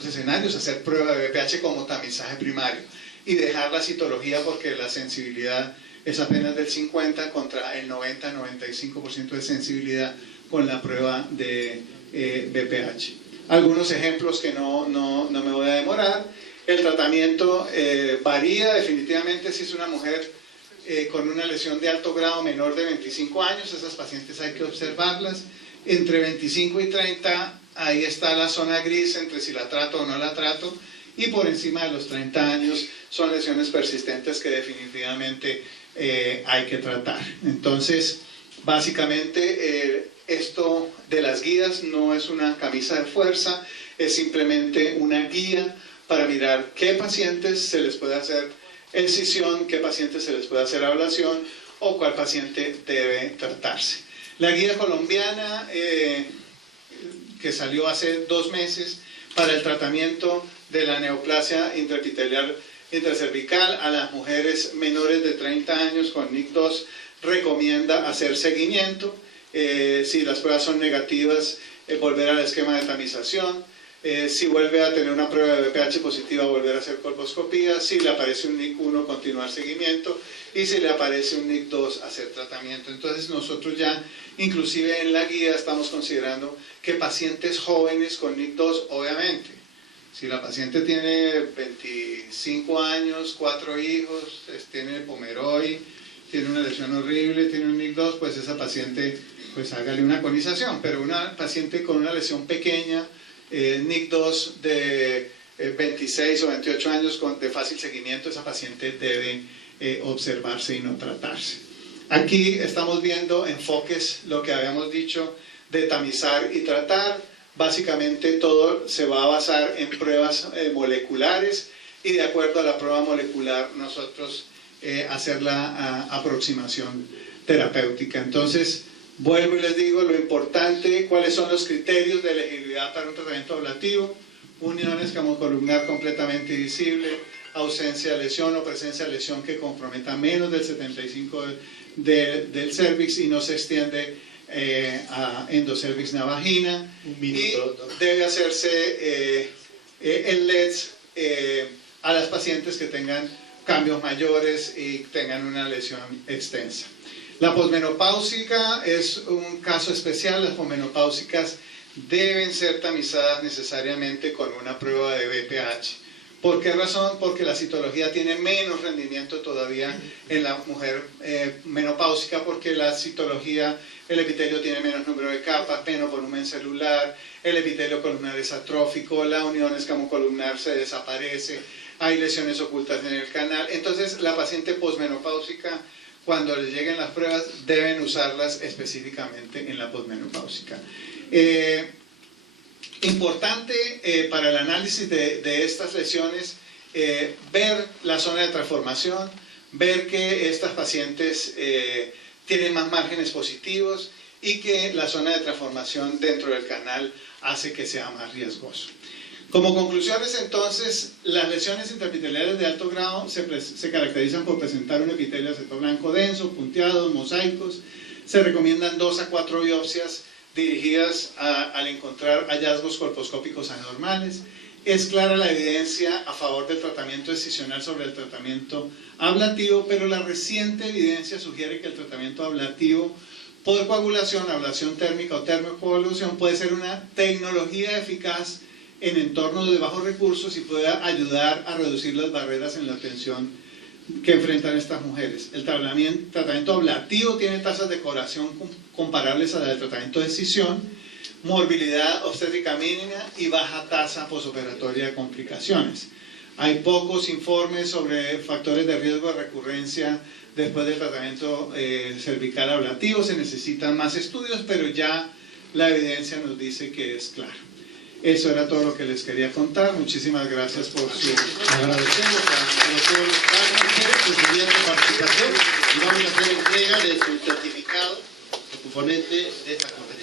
escenarios a hacer prueba de BPH como tamizaje primario, y dejar la citología porque la sensibilidad es apenas del 50 contra el 90-95% de sensibilidad con la prueba de BPH. Algunos ejemplos que no me voy a demorar. El tratamiento varía definitivamente. Si es una mujer con una lesión de alto grado menor de 25 años, esas pacientes hay que observarlas. Entre 25 y 30, ahí está la zona gris entre si la trato o no la trato, y por encima de los 30 años son lesiones persistentes que definitivamente hay que tratar. Entonces, básicamente, esto de las guías no es una camisa de fuerza, es simplemente una guía para mirar qué pacientes se les puede hacer excisión, qué pacientes se les puede hacer ablación, o cuál paciente debe tratarse. La guía colombiana que salió hace 2 meses para el tratamiento de la neoplasia intraepitelial intracervical a las mujeres menores de 30 años con NIC2 recomienda hacer seguimiento. Si las pruebas son negativas, volver al esquema de tamización. Si vuelve a tener una prueba de BPH positiva, volver a hacer colposcopía. Si le aparece un NIC1, continuar seguimiento. Y si le aparece un NIC2, hacer tratamiento. Entonces nosotros ya, inclusive en la guía, estamos considerando que pacientes jóvenes con NIC2, obviamente, si la paciente tiene 25 años, 4 hijos, tiene Pomeroy, tiene una lesión horrible, tiene un NIC2, pues esa paciente, pues hágale una conización. Pero una paciente con una lesión pequeña, NIC2 de 26 o 28 años de fácil seguimiento, esa paciente debe observarse y no tratarse. Aquí estamos viendo enfoques, lo que habíamos dicho, de tamizar y tratar. Básicamente todo se va a basar en pruebas moleculares, y de acuerdo a la prueba molecular nosotros hacer la aproximación terapéutica. Entonces, vuelvo y les digo lo importante, cuáles son los criterios de elegibilidad para un tratamiento ablativo: unión escamocolumnar completamente visible, ausencia de lesión o presencia de lesión que comprometa menos del 75% del cervix y no se extiende a endocervix navagina. Y debe hacerse el LEDS a las pacientes que tengan cambios mayores y tengan una lesión extensa. La posmenopáusica es un caso especial. Las posmenopáusicas deben ser tamizadas necesariamente con una prueba de BPH. ¿Por qué razón? Porque la citología tiene menos rendimiento todavía en la mujer menopáusica, porque la citología, el epitelio tiene menos número de capas, menos volumen celular, el epitelio columnar es atrófico, la unión escamocolumnar se desaparece, hay lesiones ocultas en el canal. Entonces, la paciente posmenopáusica, cuando le lleguen las pruebas, deben usarlas específicamente en la posmenopáusica. Importante para el análisis de estas lesiones, ver la zona de transformación, ver que estas pacientes tienen más márgenes positivos y que la zona de transformación dentro del canal hace que sea más riesgoso. Como conclusiones, entonces, las lesiones intraepiteliales de alto grado se caracterizan por presentar un epitelio de aceto blanco denso, punteados, mosaicos. Se recomiendan 2 a 4 biopsias dirigidas al encontrar hallazgos colposcópicos anormales. Es clara la evidencia a favor del tratamiento excisional sobre el tratamiento ablativo, pero la reciente evidencia sugiere que el tratamiento ablativo por coagulación, ablación térmica o termocoagulación puede ser una tecnología eficaz en entornos de bajos recursos y puede ayudar a reducir las barreras en la atención que enfrentan estas mujeres. El tratamiento ablativo tiene tasas de curación comparables a la del tratamiento de excisión, morbilidad obstétrica mínima y baja tasa posoperatoria de complicaciones. Hay pocos informes sobre factores de riesgo de recurrencia después del tratamiento cervical ablativo. Se necesitan más estudios, pero ya la evidencia nos dice que es claro. Eso era todo lo que les quería contar. Muchísimas gracias por su... Agradecemos a todos los participantes por su brillante participación y vamos a hacer entrega de su certificado, su componente de esta conferencia.